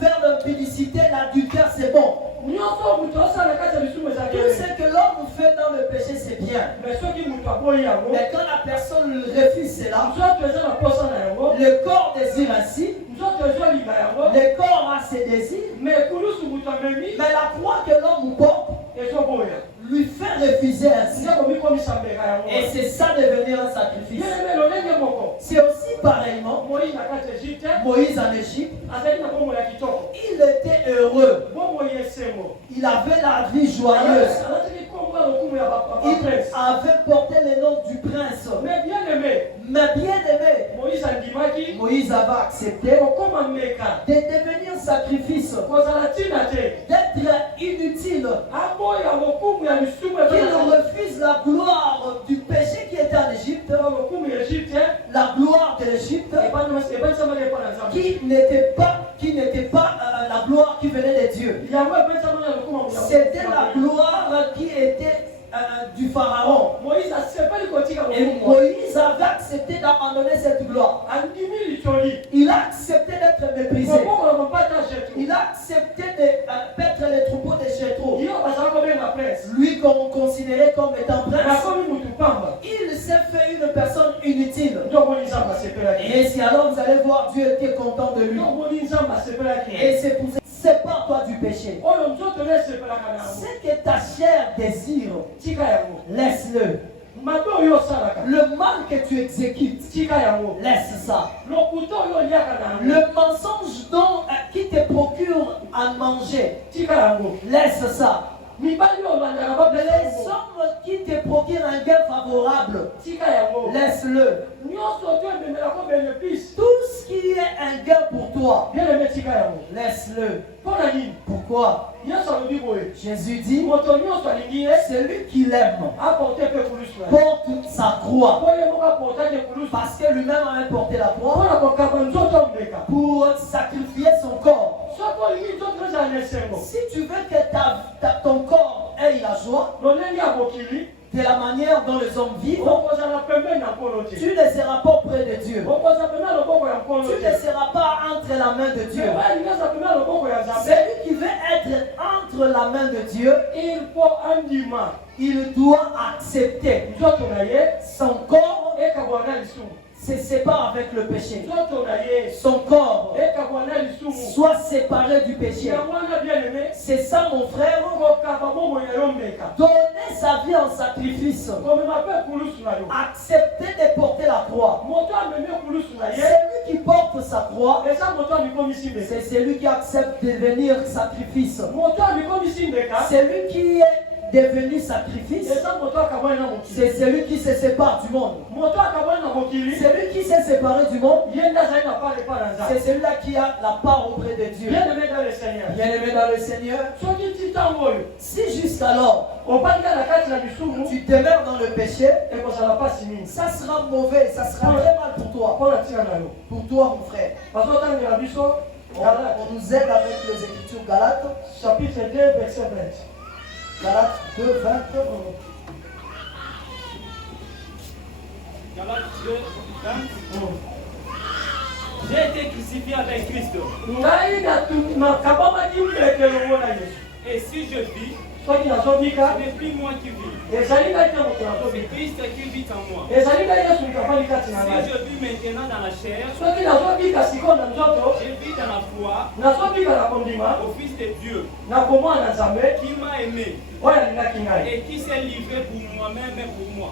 Faire l'impudicité, l'adultère, c'est bon. Tout ce que l'homme fait dans le péché, c'est bien. Mais quand la personne refuse cela, le corps désire ainsi, le corps a ses désirs, mais la croix que l'homme porte lui fait refuser ainsi. Et c'est ça devenir un sacrifice. C'est aussi pareillement Moïse en Égypte. Il était heureux. Il avait la vie joyeuse. Il avait porté le nom du prince. Mais bien aimé, Moïse avait accepté de devenir sacrifice, d'être inutile, qu'il refuse la gloire du péché qui était en Égypte, la gloire de l'Égypte, qui n'était pas la gloire qui venait de Dieu. C'était la gloire qui était du pharaon. Et Moïse avait accepté d'abandonner cette gloire. Il a accepté d'être méprisé. Il a accepté de paître les troupeaux de Jéthro. Lui qu'on considérait comme étant prince, il s'est fait une personne inutile. Et si alors vous allez voir, Dieu était content de lui. Et c'est pour ça. Sépare-toi du péché. Ce que ta chair désire, laisse-le. Le mal que tu exécutes, laisse ça. Le mensonge qui te procure à manger, laisse ça. Les hommes qui te procurent un gain favorable, laisse-le. Tout ce qui est un gain pour toi, laisse-le. Pourquoi? Jésus dit, celui qui l'aime porte sa croix. Parce que lui-même a porté la croix pour sacrifier son corps. Si tu veux que ton corps ait la joie, de la manière dont les hommes vivent, tu ne seras pas près de Dieu. Tu ne seras pas entre la main de Dieu. Celui qui veut être entre la main de Dieu, il doit accepter son corps se sépare avec le péché. Son corps soit séparé du péché. C'est ça, mon frère. Donner sa vie en sacrifice. Accepter de porter la croix. Celui qui porte sa croix, c'est celui qui accepte de devenir sacrifice. Celui qui est devenu sacrifice, c'est celui qui se sépare du monde. Celui qui s'est séparé du monde, c'est celui-là qui a la part auprès de Dieu. Bien-aimé dans le Seigneur, si jusqu'alors tu demeures dans le péché, ça sera mauvais, ça sera très mal pour toi. Pour toi, mon frère. On nous aide avec les Écritures Galates, chapitre 2, verset 20. Galates 2, 20. Galates 2, 20. J'ai été crucifié avec Christ. Et si je vis, ce n'est plus moi qui vis. C'est Christ qui vit en moi. Si je vis maintenant dans la chair, je vis dans la foi au Fils de Dieu qui m'a aimé et qui s'est livré pour moi-même et pour moi.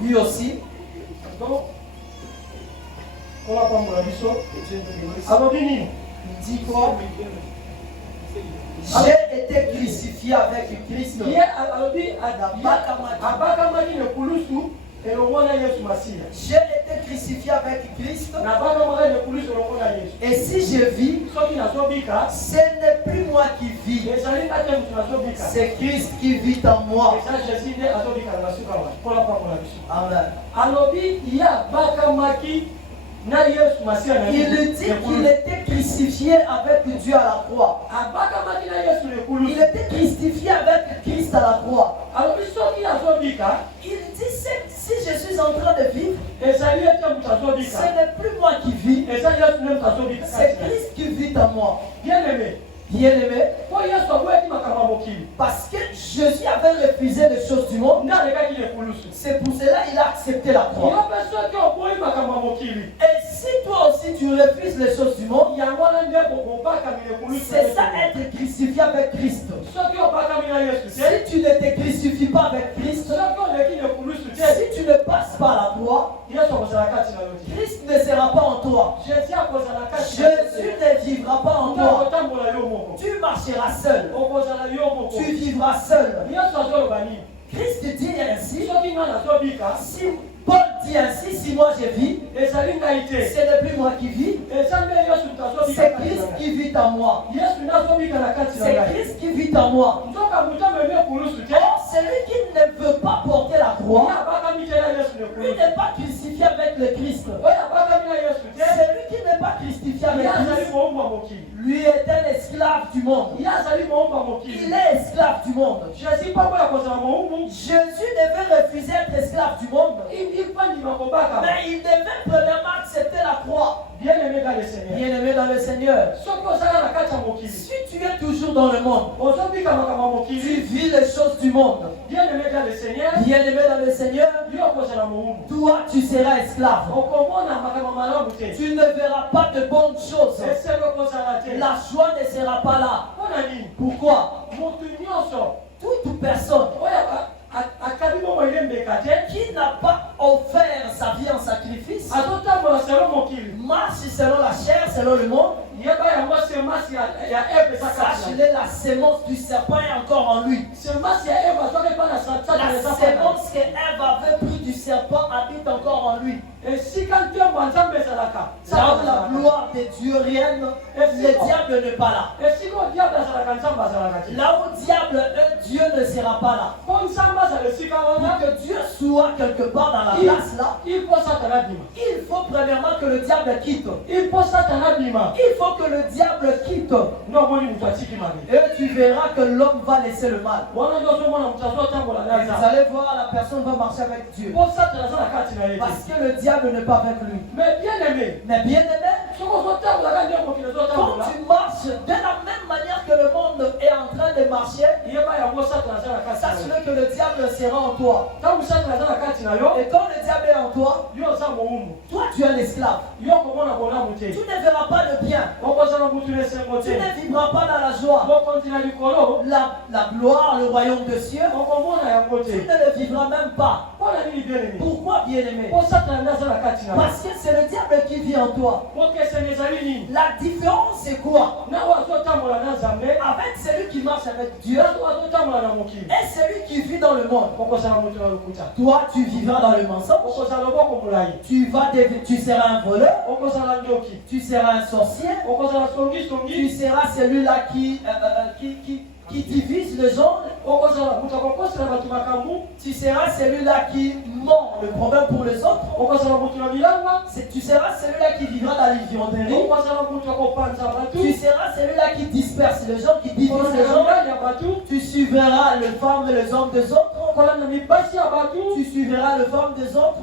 Lui aussi. Il dit quoi? J'ai été crucifié avec Christ. J'ai été crucifié avec Christ. Et si je vis, ce n'est plus moi qui vis. C'est Christ qui vit en moi. Amen. Il dit qu'il était crucifié avec Dieu à la croix. Il était crucifié avec Christ à la croix. Il dit, si je suis en train de vivre, ce n'est plus moi qui vis, c'est Christ qui vit en moi. Bien-aimé, parce que Jésus avait refusé les choses du monde, c'est pour cela qu'il a accepté la croix. Et si toi aussi tu refuses les choses du monde, c'est ça être crucifié avec Christ. Si tu ne te crucifies pas avec Christ, si tu ne passes pas pas à la croix, Christ ne sera pas en toi. Jésus ne vivra pas en toi. Tu marcheras seul. Tu vivras seul. Christ dit ainsi, si Paul dit ainsi, si moi je vis, ce n'est plus moi qui vis, c'est Christ qui vit en moi. C'est Christ qui vit en moi. Or, celui qui ne veut pas porter la croix, lui n'est pas crucifié avec le Christ. Celui qui n'est pas crucifié avec Christ, lui est un esclave du monde. Il est esclave du monde. Jésus devait refuser d'être esclave du monde. Mais il devait premièrement accepter la croix. Bien-aimé dans le Seigneur. Si tu es toujours dans le monde, tu vis les choses du monde. Bien-aimé dans le Seigneur, toi tu seras esclave. Tu ne verras pas de bonnes choses. La joie ne sera pas là. Pourquoi? Toute personne qui n'a pas offert sa vie en sacrifice marche selon la chair, selon le monde. Sache-le, la sémence du serpent est encore en lui. La sémence que Ève avait pris du serpent habite encore en lui. Là où la gloire de Dieu règne, le diable n'est pas là. Là où diable est, Dieu ne sera pas là. Pour que Dieu soit quelque part dans la place là, il faut premièrement que le diable quitte. Il faut que le diable quitte. Et tu verras que l'homme va laisser le mal. Vous allez voir, la personne va marcher avec Dieu. Parce que le diable n'est pas avec lui. Mais bien aimé, quand tu marches de la même manière que le monde est en train de marcher, sache-le que le diable sera en toi. Et quand le diable est en toi, toi tu es un esclave. Tu ne verras pas le bien. Tu ne vivras pas dans la joie. La gloire, le royaume de cieux, tu ne le vivras même pas. Pourquoi, bien-aimé? Parce que c'est le diable qui vit en toi. La différence c'est quoi? Avec celui qui marche avec Dieu et celui qui vit dans le monde. Toi tu vivras dans le mensonge. Tu seras un voleur. Tu seras un sorcier. Tu seras celui-là qui divise les gens. Tu seras celui-là qui ment le problème pour les autres. Tu seras celui-là qui vivra dans l'ivronnerie. Tu seras celui-là qui disperse les gens, qui divise les gens. Tu suivras les femmes et les hommes des autres. Tu suivras les femmes des autres.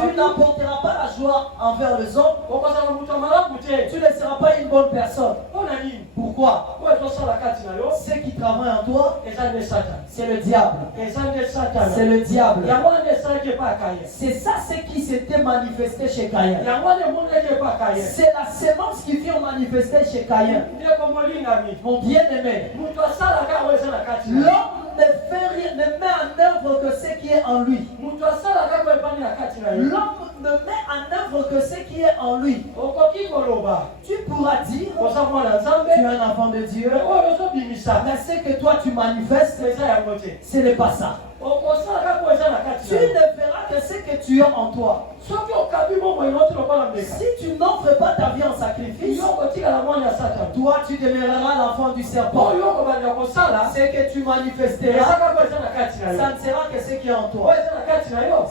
Tu n'apporteras pas la joie envers les hommes. Tu ne seras pas une bonne personne. Pourquoi? Ceux qui travaillent en toi, c'est le diable. C'est le diable. C'est ça ce qui s'était manifesté chez Caïn. C'est la sémence qui vient manifester chez Caïn. Mon bien-aimé, l'homme ne met en œuvre que ce qui est en lui. L'homme ne met en œuvre que ce qui est en lui. Tu pourras dire, tu es un enfant de Dieu, mais ce que toi tu manifestes, ce n'est pas ça. Tu ne verras que ce que tu as en toi. Si tu n'offres pas ta vie en sacrifice, toi tu demeureras l'enfant du serpent. Ce que tu manifesteras, ça ne sera que ce qui est en toi.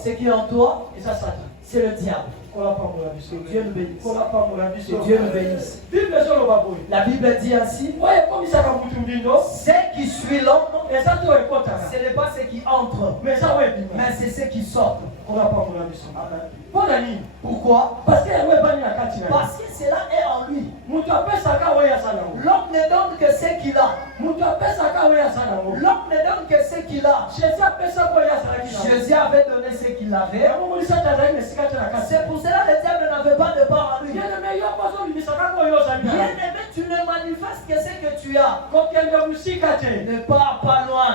Ce qui est en toi, c'est le diable. Que Dieu nous bénisse. Que Dieu nous bénisse. La Bible dit ainsi, ce qui suit l'homme, ce n'est pas ce qui entre, mais c'est ce qui sort. Amen. Pourquoi? Parce que cela est en lui. L'homme ne donne que ce qu'il a. L'homme ne donne que ce qu'il a. Jésus avait donné ce qu'il avait. C'est pour cela que le diable n'avait pas de part en lui. Bien-aimé, tu ne manifestes que ce que tu as. Ne pars pas loin.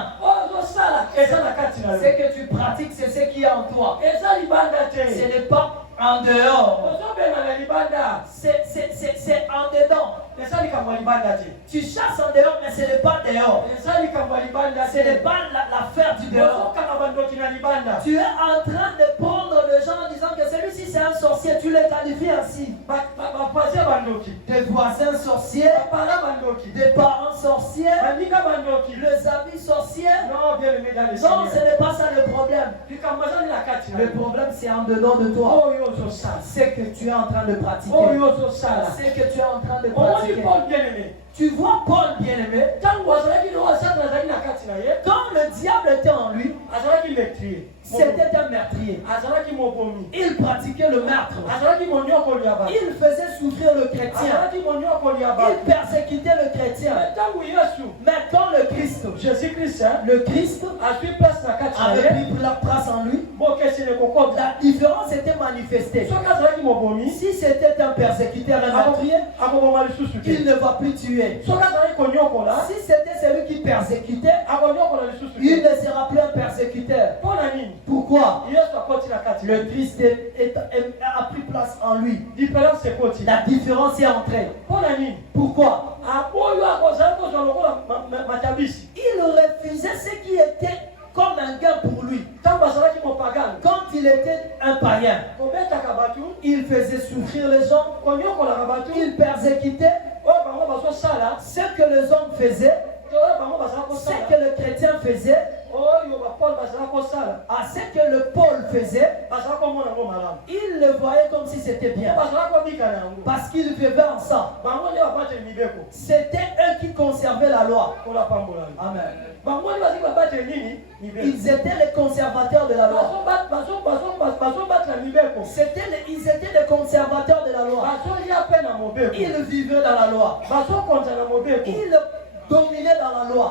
Ce que tu pratiques, c'est ce qui qui est en toi. Ce n'est pas en dehors. C'est en dedans. Tu chasses en dehors, mais ce n'est pas dehors. Ce n'est pas l'affaire du dehors. Tu es en train de prendre les gens en disant que celui-ci c'est un sorcier. Tu les qualifies ainsi. Des voisins sorciers, des parents sorciers, les amis sorciers. Non, ce n'est pas ça le problème. Le problème c'est en dedans de toi. C'est que tu es en train de pratiquer. C'est que tu es en train de pratiquer. Tu vois Paul bien-aimé, quand le diable était en lui, c'était un meurtrier. Il pratiquait le meurtre. Il faisait souffrir le chrétien. Il persécutait le chrétien. Mais quand le Christ, le Christ avait pris la place en lui, la différence était manifestée. Si c'était un persécuteur, un meurtrier, il ne va plus tuer. Si c'était celui qui persécutait, il ne sera plus un persécuteur. Pourquoi? Le Christ a pris place en lui. La différence est entrée. Pourquoi? Il refusait ce qui était comme un gain pour lui. Quand il était un païen, il faisait souffrir les gens, il persécutait. Ce que les hommes faisaient, ce que le chrétien faisait, à ce que le Paul faisait, il le voyait comme si c'était bien. Parce qu'ils vivaient en ça. C'était eux qui conservaient la loi. Amen. Ils étaient les conservateurs de la loi. Ils étaient les conservateurs de la loi. Ils vivaient dans la loi. Ils dominaient dans la loi.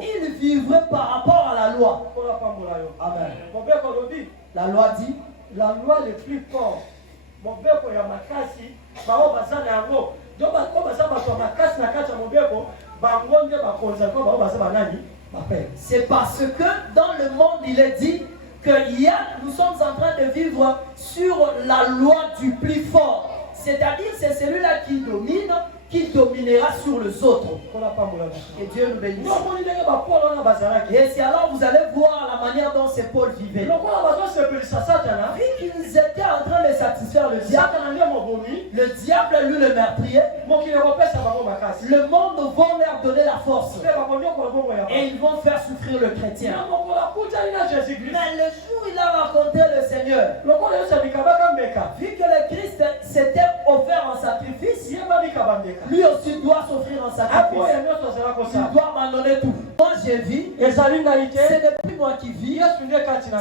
Ils vivraient par rapport à la loi. Amen. La loi dit, la loi le plus fort. C'est parce que dans le monde il est dit que nous sommes en train de vivre sur la loi du plus fort. C'est-à-dire c'est celui-là qui domine, qui dominera sur les autres. Que Dieu nous bénisse. Et c'est alors vous allez voir la manière dont ces Paul vivaient. Vu qu'ils étaient en train de satisfaire le diable, lui le meurtrier, le monde va leur donner la force. Et ils vont faire souffrir le chrétien. Mais le jour où il a rencontré le Seigneur, vu que le Christ s'était offert en sacrifice, lui aussi doit s'offrir en sacrifice. Il doit abandonner tout. Moi j'ai vu, ce n'est plus moi qui vis,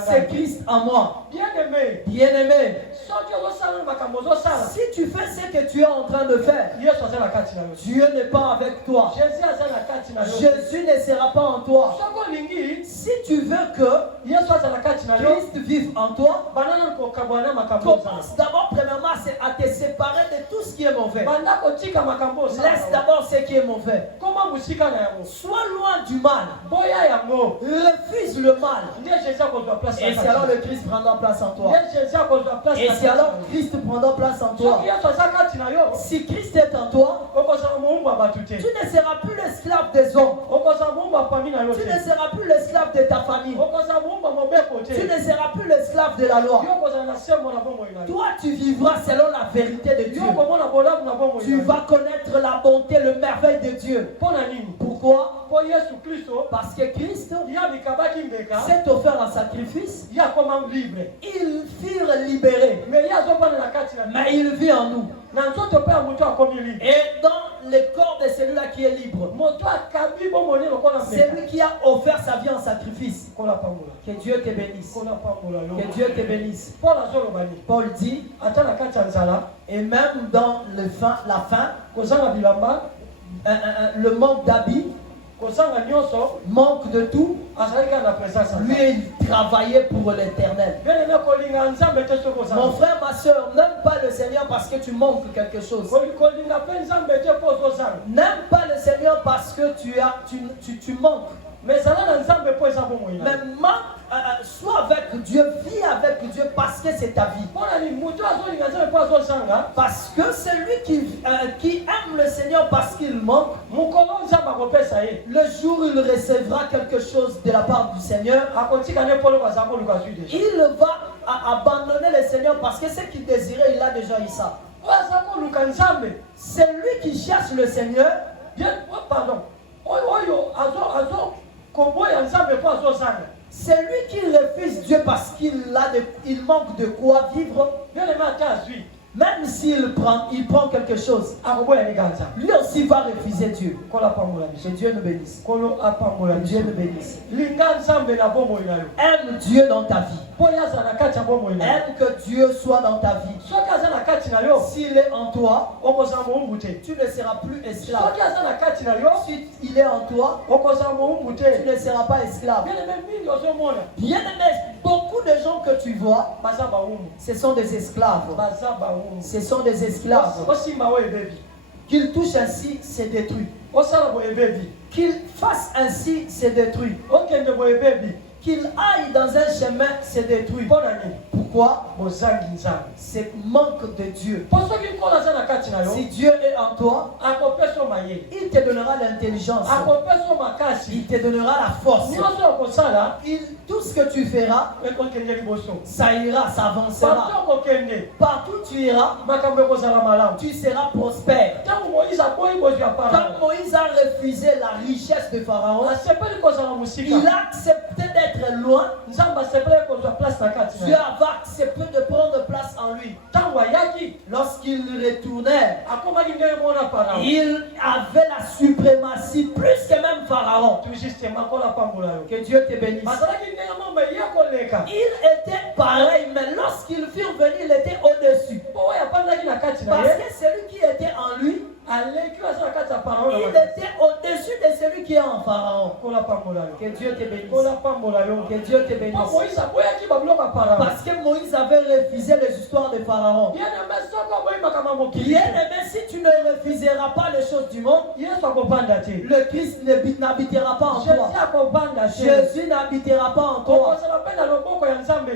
c'est Christ en moi. Bien-aimé, si tu fais ce que tu es en train de faire, Dieu n'est pas avec toi. Jésus ne sera pas en toi. Si tu veux que Christ vive en toi, commence d'abord premièrement à te séparer de tout ce qui est mauvais. Laisse d'abord ce qui est mauvais. Sois loin du mal. Refuse le mal. Et c'est alors le Christ prendra place en toi. Et c'est alors Christ prendra place en toi. Si Christ est en toi, tu ne seras plus l'esclave des hommes. Tu ne seras plus l'esclave de ta famille. Tu ne seras plus l'esclave de la loi. Toi, tu vivras selon la vérité de Dieu. Tu vas connaître la bonté, le merveille de Dieu. Pourquoi? Parce que Christ s'est offert un sacrifice. Ils furent libérés. Mais il vit en nous. Et dans le corps de celui-là qui est libre, c'est lui qui a offert sa vie en sacrifice. Que Dieu te bénisse. Que Dieu te bénisse. Paul dit, et même dans la faim, le manque d'habits, manque de tout, lui il travaillait pour l'éternel. Mon frère, ma soeur, n'aime pas le Seigneur parce que tu manques quelque chose. N'aime pas le Seigneur parce que tu manques. Mais sois avec Dieu, vis avec Dieu parce que c'est ta vie. Parce que celui qui aime le Seigneur parce qu'il manque, le jour où il recevra quelque chose de la part du Seigneur, il va abandonner le Seigneur parce que ce qu'il désirait, il a déjà eu ça. C'est lui qui cherche le Seigneur. C'est lui qui refuse Dieu parce qu'il manque de quoi vivre. Même s'il prend quelque chose, lui aussi va refuser Dieu. Que Dieu nous bénisse. Dieu nous bénisse. Aime Dieu dans ta vie. Aime que Dieu soit dans ta vie. S'il est en toi, tu ne seras plus esclave. Si il est en toi, tu ne seras pas esclave. Bien aimé, beaucoup de gens que tu vois, ce sont des esclaves. Ce sont des esclaves. Qu'ils touchent ainsi, c'est détruit. Qu'ils fassent ainsi, c'est détruit. Qu'il aille dans un chemin, c'est détruit. Pourquoi? C'est manque de Dieu. Si Dieu est en toi, il te donnera l'intelligence. Il te donnera la force. Tout ce que tu feras, ça ira, ça avancera. Partout tu iras, tu seras prospère. Quand Moïse a refusé la richesse de Pharaon, il a accepté d'être loin. Dieu va accepter de prendre place en lui. Lorsqu'il retournait, il avait la suprématie plus que même Pharaon. Que Dieu te bénisse. Il était pareil, mais lorsqu'ils furent venus, il était au-dessus. Parce que celui qui était en lui, il était au-dessus de celui qui est en Pharaon. Que Dieu te bénisse. Que Dieu te bénisse. Parce que Moïse avait refusé les histoires de Pharaon. Bien aimé, si tu ne refuseras pas les choses du monde, le Christ n'habitera pas en toi. Jésus n'habitera pas en toi.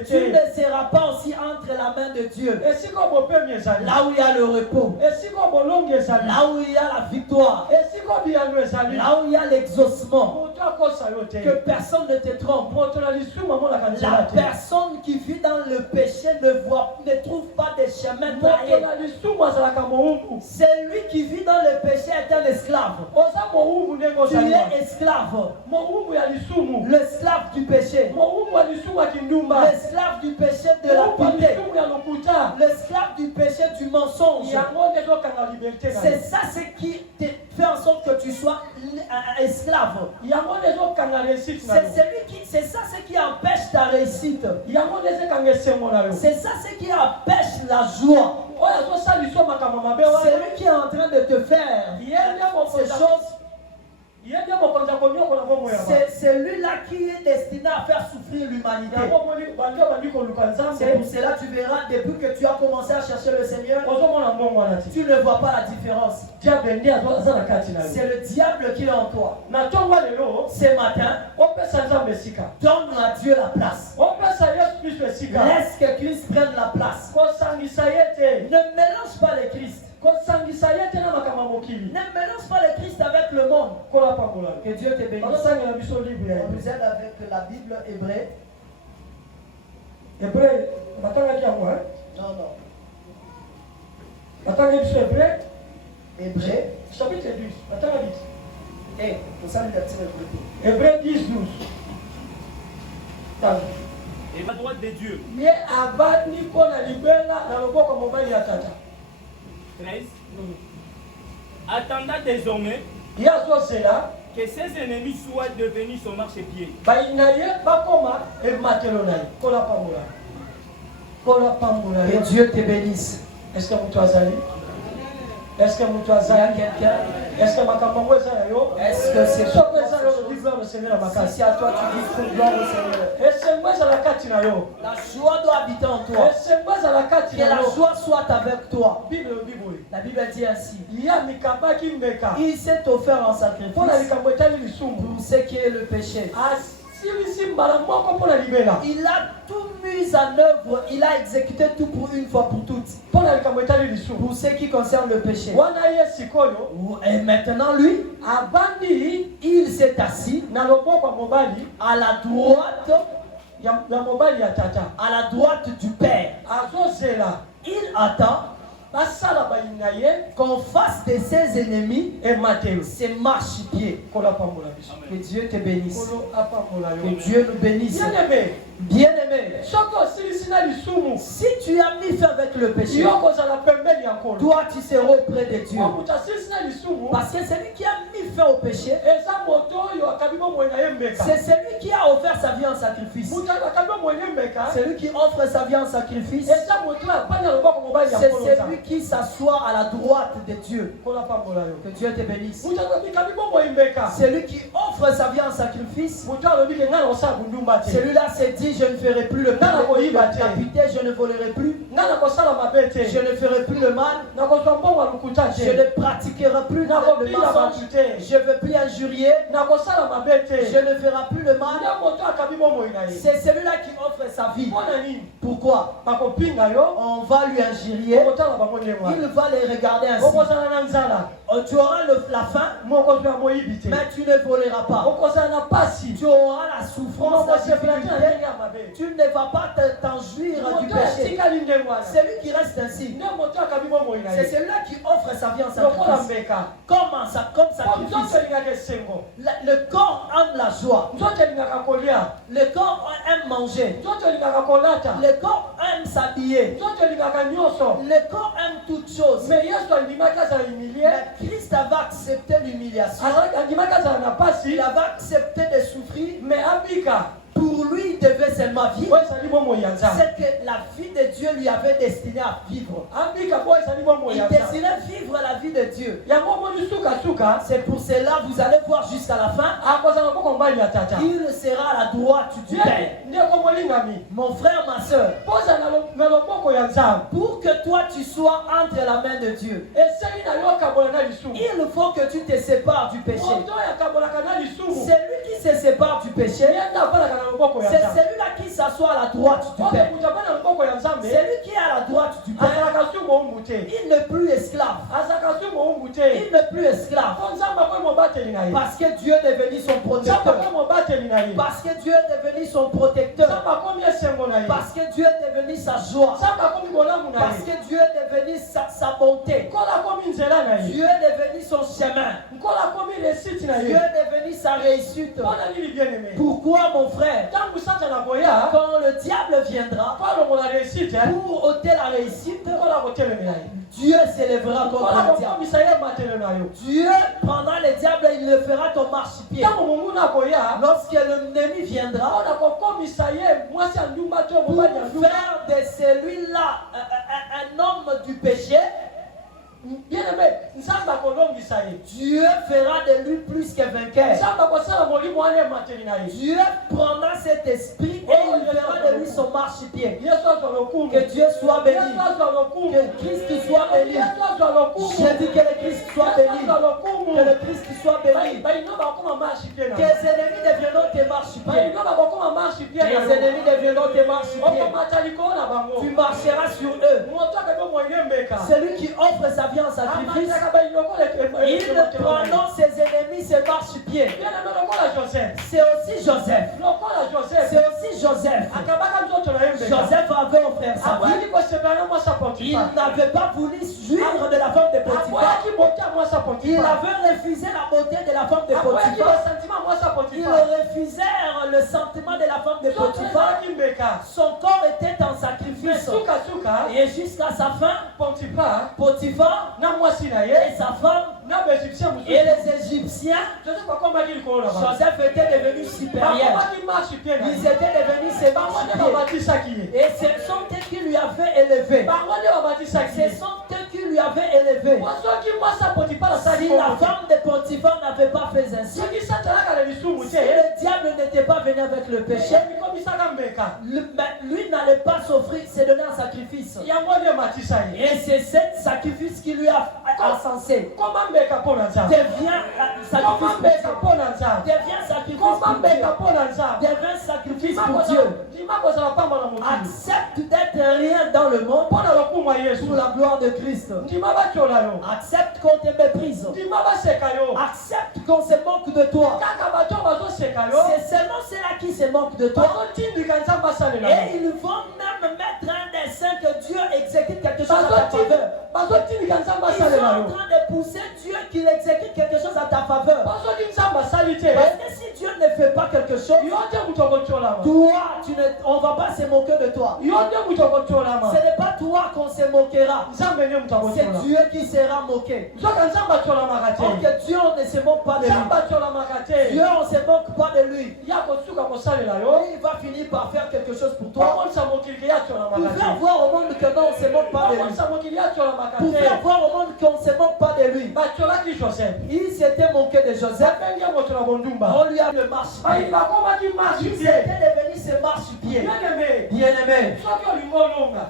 Tu ne seras pas aussi entre la main de Dieu. Là où il y a le repos. Là où il y a la victoire. Là où il y a l'exaucement. Que personne ne te trompe. La personne qui vit dans le péché ne trouve pas de chemin trahier. Celui qui vit dans le péché est un esclave. Tu es esclave. L'esclave du péché. L'esclave du péché de la pitié. L'esclave du péché du mensonge. C'est ça ce qui te fait en sorte que tu sois esclave. C'est ça ce qui empêche ta réussite. C'est ça ce qui empêche la joie. Celui qui est en train de te faire ces choses, c'est celui-là qui est destiné à faire souffrir l'humanité. C'est pour cela que tu verras, depuis que tu as commencé à chercher le Seigneur, tu ne vois pas la différence. C'est le diable qui est en toi. Ce matin, donne à Dieu la place. Laisse que Christ prenne la place. Ne mélange pas le Christ. Ne mélange pas le Christ avec le monde. Que Dieu te bénisse. On nous aide avec la Bible hébreu. Non. Hébreu. Chapitre 10. Hébreu 10, 12. Et la droite de Dieu. 13. Attendant désormais que ses ennemis soient devenus son marchepied. Que Dieu te bénisse. Est-ce que vous êtes allé? Est-ce que il y a quelqu'un? Est-ce que makambo eza ya yo? Est-ce que c'est Soko eza yo di gloire au Seigneur na si makasi. c'est à toi tu dis pour gloire au Seigneur? Esengo eza na kati na yo. La joie doit habiter en toi. Esengo eza na kati Que na la yo. joie soit avec toi. Bible elobi boye. La Bible dit ainsi. Ya mikabaki mbeka. Il s'est offert en Mpo na sacrifice likambo etali lisumu. pour ce qui est le péché. Asilisi mbala moko mpo na libela. Il a tout mis en œuvre, il a exécuté tout pour une fois pour toutes. Mpo na likambo etali lisumu. Pour ce qui concerne le péché. Wana ye sikoyo. Et maintenant lui, Abandi il s'est assis na loboko ya mobali. à la droite, Ya mobali ya tata. à la droite du Père. Azozela. Il attend Basala bayina ye. qu'on fasse de ses ennemis Ematelo. ses marchepieds. Kola pambola biso. Que Dieu te bénisse. Kolo apambola yo. Que Dieu nous bénisse. Bien-aimé. Bien-aimé, Soko osilisi na lisumu. si tu as mis fin avec le péché, Yo kozala pembeni ya nkolo. toi tu seras auprès de Dieu. Moto asilisi na lisumu. Parce que celui qui a mis fin au péché, Eza moto oyo akabi bomoi na ye mbeka. c'est celui qui a offert sa vie en sacrifice. Moto oyo akabi bomoi na ye mbeka. Celui qui offre sa vie en sacrifice, Eza moto oyo apani na loboko mobali ya c'est nkolo. celui qui s'assoit à la droite de Dieu. Kola pambola yo. Que Dieu te bénisse. Moto oyo akabi bomoi mbeka. Celui qui offre sa vie en sacrifice, Moto oyo alobi ke ngai na osala bundumba te. celui-là s'est dit, je ne ferai plus le mal, je ne volerai plus, Ngai na kosala mabe te. je ne ferai plus le mal, Na kozwa mbongo ya lokuta je te. ne pratiquerai plus le mensonge, je ne veux plus injurier, Na kosala mabe te. je ne ferai plus le mal. Ya moto akabi bomoi na ye. C'est celui-là qui offre sa vie. Mpona nini? Pourquoi? Bakopinga yo. On va lui injurier, Okotala bango ndenge wana. il va les regarder ainsi. Okozala na nzala. Tu auras la faim, Mokonzi ya moyibi te. mais tu ne voleras pas. Okozala na pasi. Tu auras la souffrance, la Okosepela te na ndenge difficulté. ya mabe. Tu ne vas pas t'enjouir du Moto péché. atikali ndenge wana. Celui qui reste ainsi, Nde moto akabi bomoi na c'est ye. celui-là qui offre sa vie en Lokola sacrifice. mbeka. Comme Mpo sacrifice. nzoto elingaka esengo. Le corps aime la joie. Nzoto elingaka kolia. Le corps aime manger. Nzoto elingaka kolata. Le corps aime s'habiller. Nzoto elingaka nyonso. Le corps aime toutes choses. Mais Yesu andimaki azala humilie. Mais Christ avait accepté l'humiliation. Andimaki azala na pasi. Il avait accepté de souffrir. Mais abika. Pour lui, il devait seulement vivre. Oyo ezali bomoi ya nzambe. C'est que la vie de Dieu lui avait destiné à vivre. Abika po ezali bomoi Il ya nzambe. destinait vivre la vie de Dieu. Yango omoni suka. C'est pour cela, vous allez voir jusqu'à la fin, Akozala maboko mobali ya tata. il sera à la droite du Père. Ndeko molingami. Mon frère, ma soeur, Poza na loboko ya nzambe. pour que toi tu sois entre la main de Dieu, Eseli na yo kabola na lisumu. il faut que tu te sépares du péché. Moto ya kabolaka na lisumu. Celui qui se sépare du péché, Yenda abalaka na loboko ya c'est nzambe. celui-là qui s'assoit à la droite du Oyo Père. moto abali na loboko ya nzambe. Celui qui est à la droite du Père, Azalaka sumu ombu te. il n'est plus esclave. Azalaka sumu ombu te. Il n'est plus esclave. Po nzambe akoyi mobateli na ye. Parce que Dieu est devenu son Nzambe protecteur. akoyi mobateli na ye. Parce que Dieu est devenu son protecteur. Nzambe akomi esengo na ye. Parce que Dieu est devenu sa joie. Nzambe akomi bolamu na Parce ye. que Dieu est devenu sa bonté. Nkolo akomi nzela na ye. Dieu est devenu son chemin. Nkolo akomi resiti na Dieu ye. est devenu sa réussite. Mpona nini bien aimé. Pourquoi, mon frère, Ntango satana koya. quand le diable viendra Po alongola resite. pour ôter la réussite, Nkolo akotelemela ye. Dieu s'élèvera Nkolo contre le diable. akokomisa ye matelo na yo. Dieu prendra le diable et il le fera ton marchepied. Ntango monguna akoya. Lorsque l'ennemi viendra Mpona kokomisa ye mwasi ya ndumba to pour mobali ya ndumba. faire de celui-là un homme du péché, Bien aimé, nzambe akolongisa ye. Dieu fera de lui plus que vainqueur. Nzambe akosala molimo wana emateli na ye. Dieu prendra cet esprit et il fera de lui son marchepied. Yesu azwa lokumu. Que Dieu soit béni. Yesu azwa lokumu. Que Christ soit béni. Yesu azwa lokumu. Je dis que le Christ soit béni. Yesu azwa lokumu. Que le Christ soit béni. Bayino bakoma marche-pied na Que yo. les ennemis deviendront tes marchepieds. Bayino bakoma marche-pied na Les yo. ennemis deviendront tes marchepieds. Okomata likolo na bango. Tu marcheras sur eux. Moto akabe moye mbeka. Celui qui offre sa vie en sacrifice, Amataka bayino kola il pendant ses ennemis ses marchepieds. Bien aimé lokola Joseph. C'est aussi Joseph. Lokola Joseph. C'est aussi Joseph. Akabaka nzoto na ye mbeka. Joseph avait offert sa vie. Akoyaki kosepela na mwasi ya Il Potiphar. n'avait pas voulu jouir de la femme de Potiphar. Akoyaki beauté ya mwasi ya Il Potiphar. avait refusé la beauté de la femme de Akoyaki Potiphar. basentiment ya mwasi ya Ils Potiphar. refusèrent le sentiment de la femme de Nzoto Potiphar. ezalaki mbeka. Son corps était en Mais sacrifice. suka Et jusqu'à sa fin, Potiphar Potiphar na mwasi na et ye sa femme na baegyptien mosusu. et les Égyptiens, Joseph akomaki likolo na bango. Joseph était devenu supérieur. Bakomaki marche-pied na Ils ye. étaient devenus ses Bango nde marchepieds. babatisaki ye. Et ce sont eux qui lui avaient élevé. Bango nde babatisaki Ce ye. sont eux qui lui avaient élevé. élevé. Si la femme de Potiphar n'avait pas fait ainsi, si le diable n'était pas venu avec le péché, lui n'allait pas s'offrir, c'est donner un sacrifice. Et c'est ce sacrifice qui lui a encensé. Devient sacrifice pour Dieu. Accepte d'être rien dans le monde pour la gloire de Christ. Accepte qu'on te méprise. Accepte qu'on se moque de toi. C'est seulement ceux-là qui se moquent de toi. Et ils vont même mettre un dessein que Dieu exécute quelque chose à ta faveur. Ils sont en train de pousser Dieu qu'il exécute quelque chose à ta faveur. Parce que si Dieu ne fait pas quelque chose, toi, on ne va pas se moquer de toi. Ce n'est pas toi qu'on se moquera. C'est Dieu qui sera moqué. Donc Dieu, on ne se moque pas de lui. Dieu, on ne se moque pas de lui. Il va finir par faire quelque chose pour toi. Pour faire voir au monde que non, on ne se moque pas de lui. Pour faire voir au monde qu'on ne se moque pas de lui. Il s'était moqué de Joseph. On lui a le marche-pied. Il était devenu ce marche-pied. Bien-aimé,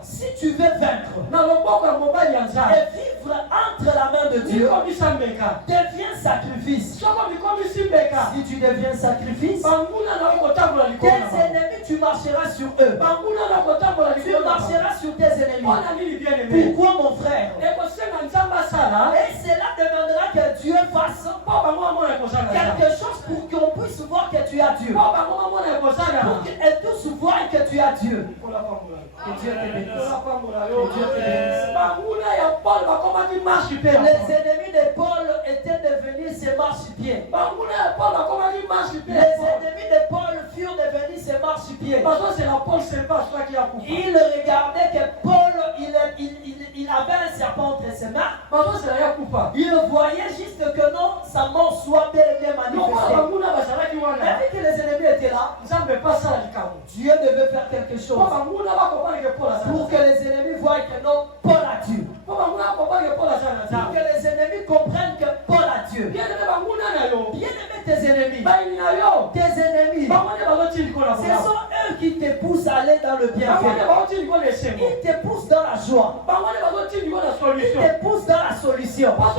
si tu veux vaincre et vivre entre la main de Dieu, deviens sacrifice. Si tu deviens sacrifice, tes ennemis, tu marcheras sur eux. Tu marcheras sur tes ennemis. Pourquoi, mon frère? Et cela demandera que Dieu fasse quelque chose pour qu'on puisse voir que tu as Dieu. Pour qu'elle tous voient que tu as Dieu. Que Dieu te bénisse. Que Dieu te bénisse. Les ennemis de Paul étaient devenus ses marchepieds. Les ennemis de Paul furent devenus ses marchepieds. Ils regardaient que Paul, il avait un serpent entre ses mains. Il voyait juste que non, sa mort soit bel et bien manifestée. Même que les ennemis étaient là, Dieu devait faire quelque chose pour que les ennemis voient que non, Paul a Dieu. Pour que les ennemis comprennent que Paul a Dieu. Bien-aimé, tes ennemis, ce sont eux qui te poussent à aller dans le bienfait. Ils te poussent dans la joie. Ils te poussent dans la solution. Parce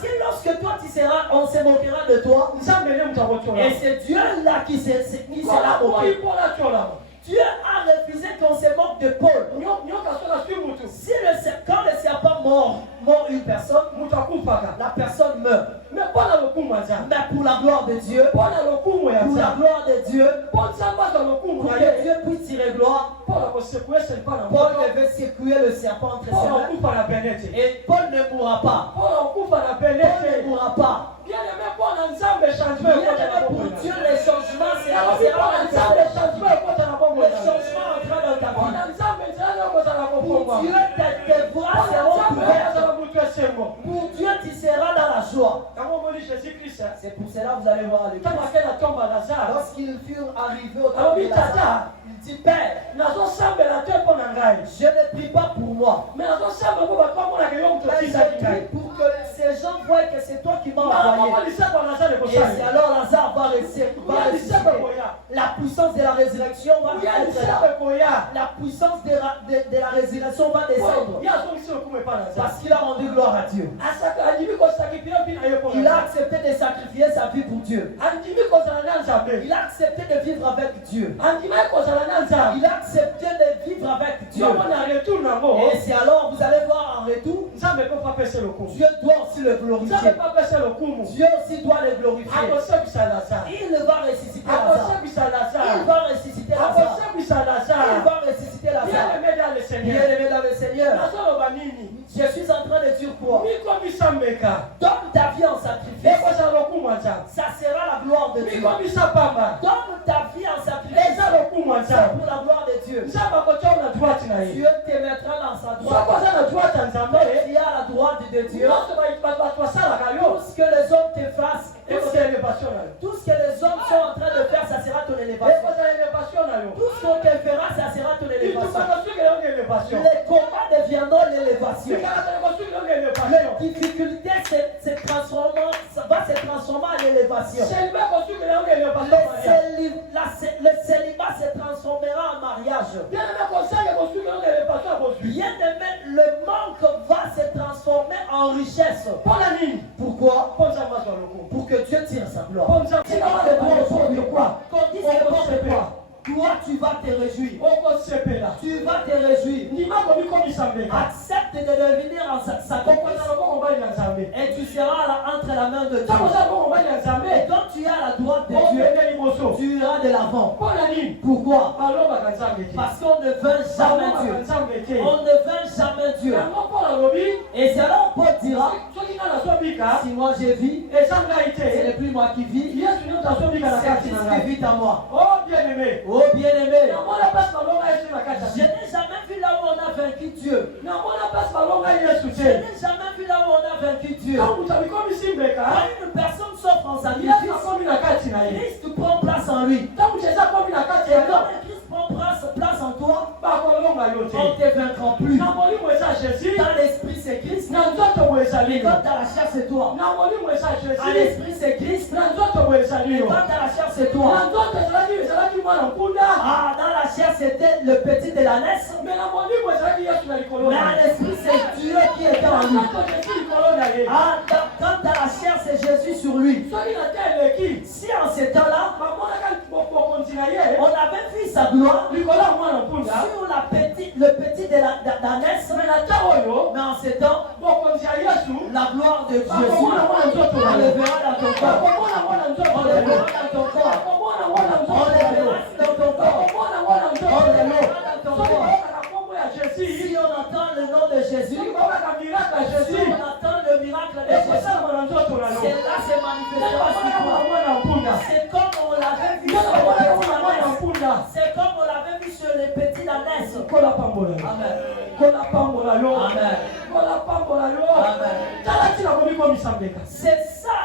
que lorsque toi tu seras, on se moquera de toi. Et c'est Dieu là qui sera moqué. Dieu a refusé qu'on se moque de Paul. Si quand le serpent mord une personne, la personne meurt. Mais pour la gloire de Dieu, pour la gloire de Dieu, pour que Dieu puisse tirer gloire, Paul devait secouer le serpent entre ses mains. Et Paul ne mourra pas. Paul ne mourra pas. Bien-aimé, pour Dieu, les changements, c'est le changement en train de ta vie. Pour Dieu, tes voix seront ouvertes. Pour Dieu, tu seras dans la joie. C'est pour cela que vous allez voir l'église. Lorsqu'ils furent arrivés au temple de Lazare, il dit, Père, je ne prie pas pour moi, mais je prie pour que ces gens voient que c'est toi qui m'as envoyé. Et c'est alors Lazare va ressusciter. La puissance de la résurrection va être là. La puissance de la résurrection va descendre. Parce qu'il a rendu gloire à Dieu. Il a accepté de sacrifier sa vie pour Dieu. Il a accepté de vivre avec Dieu. Il a accepté de vivre avec Dieu. Et c'est alors, vous allez voir en retour, Dieu doit aussi le glorifier. Dieu aussi doit le glorifier. Il va ressusciter Lazare. Il va ressusciter Lazare. Il va ressusciter Lazare. Bien-aimé dans le Seigneur, je suis en train de dire quoi? Donne ta vie en sacrifice. Ça sera la gloire de Dieu. Donne ta vie en sacrifice. C'est pour la gloire de Dieu. Dieu te mettra dans sa droite. Tu as la droite de Dieu. Tout ce que les hommes te fassent, tout ce que les hommes sont en train de faire, ça sera ton élévation. Tout ce qu'on te fera, ça sera ton élévation. Les combats deviendront l'élévation. La difficulté va se transformer en élévation. Le célibat se transformera en mariage. Bien aimé, le manque va se transformer en richesse. Pourquoi? Pour que Dieu tire sa gloire. Tu vas te voir de quoi? Qu'on dise n'importe quoi. Toi, tu vas te réjouir. Tu vas te réjouir. Accepte de devenir en sacrifice. Et tu seras là entre la main de Dieu. Et quand tu es à la droite de Dieu, tu iras de l'avant. Pourquoi? Parce qu'on ne veut jamais Dieu. On ne veut jamais Dieu. Et c'est là où Paul dira, si moi je vis, ce n'est plus moi qui vis, c'est Christ qui vit en moi. Oh bien-aimé. Oh bien-aimé, Je je n'ai jamais vu là où on a vaincu Dieu. Je n'ai n'ai jamais vu là où on a vaincu Dieu. Quand une personne s'offre en sacrifice, Christ prend place en lui. Et quand le Christ prend place en toi, on ne te vaincra plus. Dans l'esprit c'est Christ, et quand dans la chair c'est toi. À l'esprit c'est Christ, et quand dans la chair c'est toi. Ah, dans la chair c'était le petit de la naisse, mais à l'esprit c'est Dieu qui est en lui. Ah, quand dans la chair c'est Jésus sur lui. Si en ce temps-là, on avait vu sa gloire sur le petit de la naisse, mais en ce temps, la gloire de Dieu, on le verra dans ton corps. On le verra dans ton corps. On le verra dans ton corps. On le verra dans ton corps. Si on entend le nom de Jésus, si on entend le miracle de Jésus, c'est là c'est manifesté. C'est comme on l'avait vu sur le petit d'ânesse. C'est comme on l'avait vu sur les petits d'ânesse. Amen. C'est ça.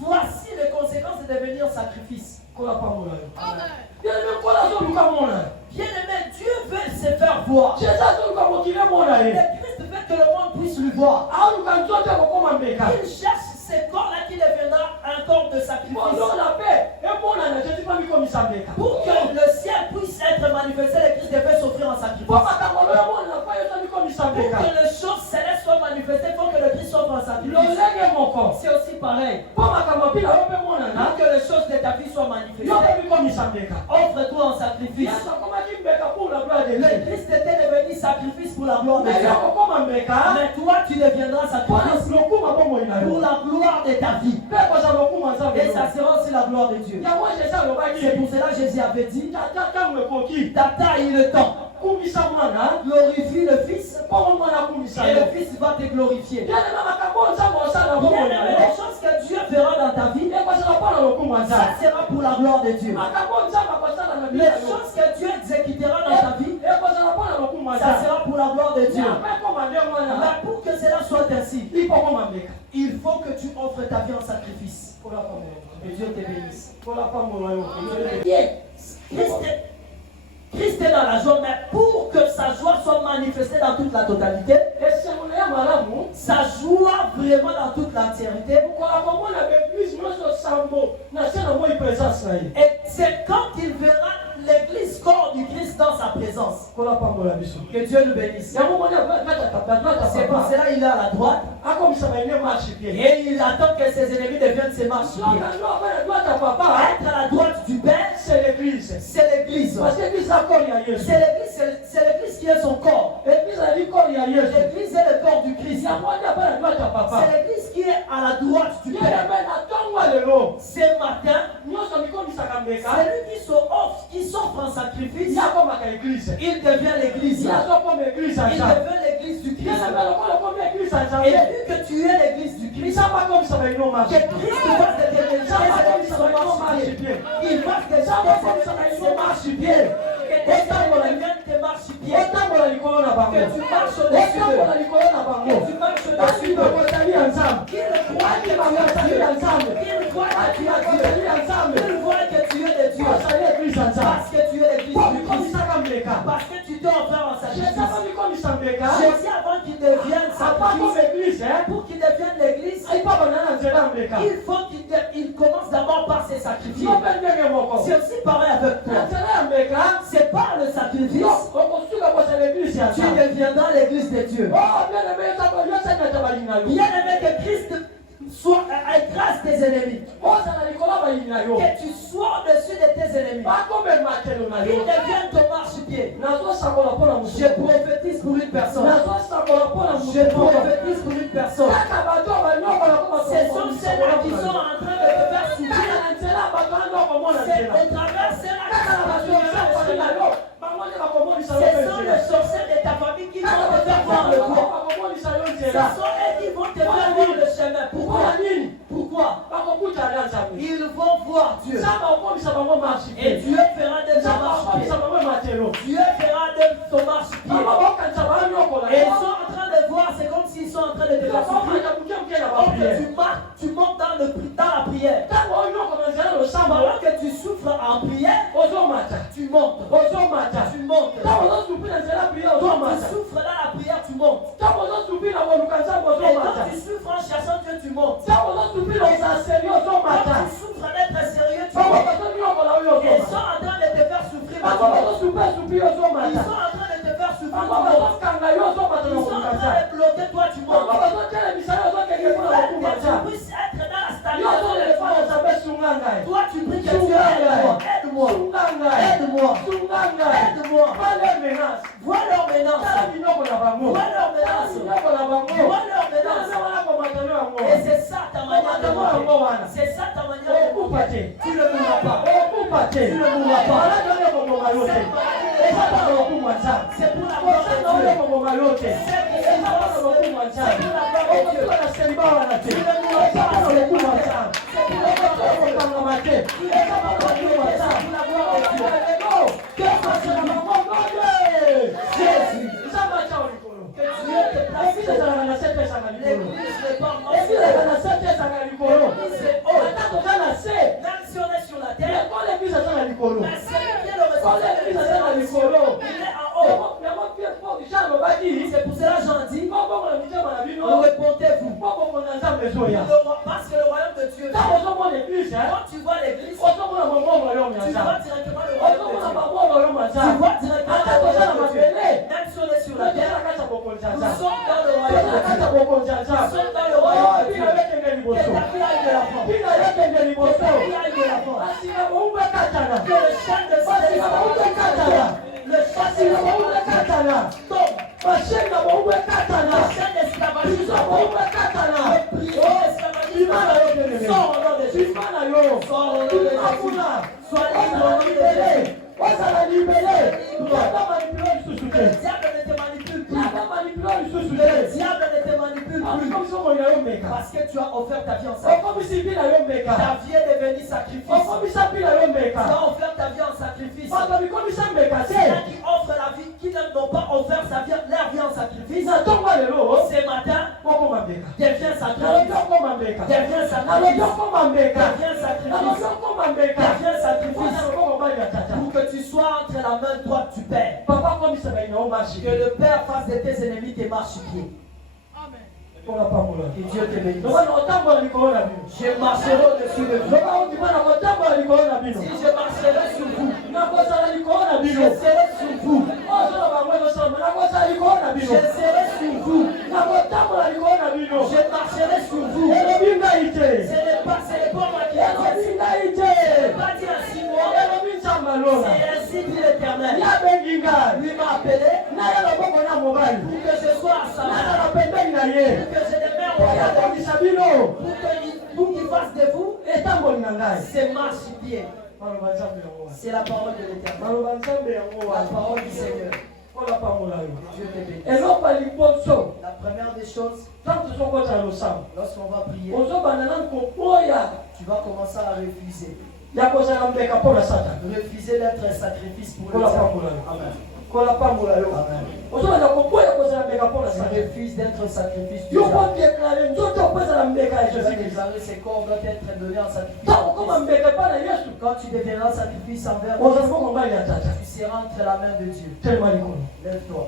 Voici les conséquences de devenir sacrifice. Bien-aimé, Dieu veut se faire voir. Le Christ veut que le monde puisse lui voir. Il cherche ce corps-là qui deviendra un corps de sacrifice. Pour que le ciel puisse être manifesté, le Christ devait s'offrir en sacrifice. Pour que les choses célestes soient manifestées, il faut que le Christ s'offre en sacrifice. C'est aussi pareil. Pour que les choses de ta vie soient manifestées, offre-toi en sacrifice. Le Christ était devenu sacrifice pour la gloire de Dieu. Mais toi, tu deviendras sacrifice pour la gloire de ta vie. Et ça sera aussi la gloire de Dieu. C'est pour cela que Jésus avait dit, Tata, il est temps. Glorifie le Fils et le Fils va te glorifier. Bien aimé, les choses que Dieu fera dans ta vie, ça sera pour la gloire de Dieu. Les choses que Dieu exécutera dans ta vie, ça sera pour la gloire de Dieu. Mais pour que cela soit ainsi, il faut que tu offres ta vie en sacrifice. Que Dieu te bénisse. Christ est dans la joie, mais pour que sa joie soit manifestée dans toute la totalité, sa joie vraiment dans toute l'entièreté, et c'est quand il verra l'église corps du Christ dans sa présence. Que Dieu nous bénisse. C'est pour cela qu'il est à la droite. Et il attend que ses ennemis deviennent ses marchepieds. Être à la droite du Père, c'est l'église. C'est l'église. C'est l'église qui est son corps. L'église est le corps du Christ. C'est l'église qui est à la droite du Père. Ce matin, celui qui s'offre en sacrifice, il devient l'église. Il devient l'église du Christ. Et vu que tu es l'église du Christ, que Christ va te diriger marche-pied. Il va te diriger marche-pied. Que tes amours deviennent tes marche-pieds. Que tu marches au-dessus d'eux. Que tu marches au-dessus d'eux. Qu'ils voient que tu as Dieu. Qu'ils voient que tu as Dieu. Qu'ils voient que tu es de Dieu. Parce que tu es l'église du Christ. Parce que tu t'es offert en sacrifice. Jésus, avant qu'il devienne sacrifice, sacrifice, pour qu'il devienne l'église, il faut qu'il commence d'abord par ses sacrifices. C'est aussi pareil avec toi. C'est par le sacrifice tu deviendras l'église de Dieu. Bien aimé que Christ soit écrase tes ennemis. Que tu sois au-dessus de tes ennemis. Qu'ils deviennent ton marchepied. Je prophétise pour une personne. Je prophétise pour une personne. Ce sont ceux-là qui sont en train de te faire souffrir. C'est au travers ceux-là ce sont les sorciers de ta famille qui vont te faire voir le quoi. Ce sont eux qui vont te faire voir le chemin. Pourquoi? Ils vont voir Dieu. Et Dieu fera de ton marche-pied. Dieu fera de ton marche-pied. Et ils sont en train de voir, c'est comme s'ils sont en train de te faire souffrir. Tu montes dans la prière. Pendant que tu souffres en prière, tu montes. Tu montes. Quand tu souffres dans la prière, tu montes. Et quand tu souffres en cherchant Dieu, tu montes. Quand tu souffres d'être sérieux, tu montes. Ils sont en train de te faire souffrir. Ils sont en train de te faire souffrir. Ils sont en train de bloquer toi, tu montes. Que tu puisses être dans la stabilité. Toi, tu pries que Dieu aide-moi. Aide-moi. Aide-moi. Vois leur menace. Et c'est ça ta manière de mourir. C'est ça ta manière de mourir. Tu ne mourras pas. Tu ne mourras pas. C'est pour la gloire de Dieu. C'est pour cela j'en dis, répondez-vous. Parce que le royaume de Dieu, quand tu vois l'église, tu vois directement le royaume de Dieu. Tu vois directement le royaume de Dieu. Même si on est sur la terre, nous sommes dans le royaume de Dieu. Nous sommes dans le royaume de Dieu. Que ta vie aille de l'avant. Que ta vie aille de l'avant. Que le chant de le chant tombe. La chaîne d'esclavagisme sors au nom de Jésus. Sors au nom de Jésus. Sois libre au nom de Jésus. Le diable ne te manipule plus. Le diable ne te manipule plus. Parce que tu as offert ta vie en sacrifice. Ta vie est devenue sacrifice. Tu as offert ta vie en sacrifice. Ceux qui offrent la vie, qui n'ont pas offert leur vie en sacrifice, ce matin, deviens sacrifice. Deviens sacrifice. Pour que tu sois entre la main droite du Père. Que le Père fasse de tes ennemis tes marchepieds. Que Dieu te bénisse. Je marcherai au-dessus de vous. Si je marcherai sur vous, je serai sur vous. Je serai sur vous. Je marcherai sur vous. Ce n'est pas moi qui ai dit. Ce n'est pas dit à 6 mois. C'est ainsi dit l'Éternel. Lui m'a appelé pour que je sois à sa main. Pour que je demeure au pour qu'il fasse de vous c'est marche-pied. C'est la parole de l'Éternel. La parole du Seigneur. Dieu te bénisse. La première des choses, lorsqu'on va prier, tu vas commencer à refuser. Refuser d'être un sacrifice pour le diable. Amen. Tu refuses d'être sacrifice du diable. Déclarer ses corps doivent être donnés en sacrifice. Quand tu deviendras sacrifice envers Dieu, tu seras entre la main de Dieu. Lève-toi.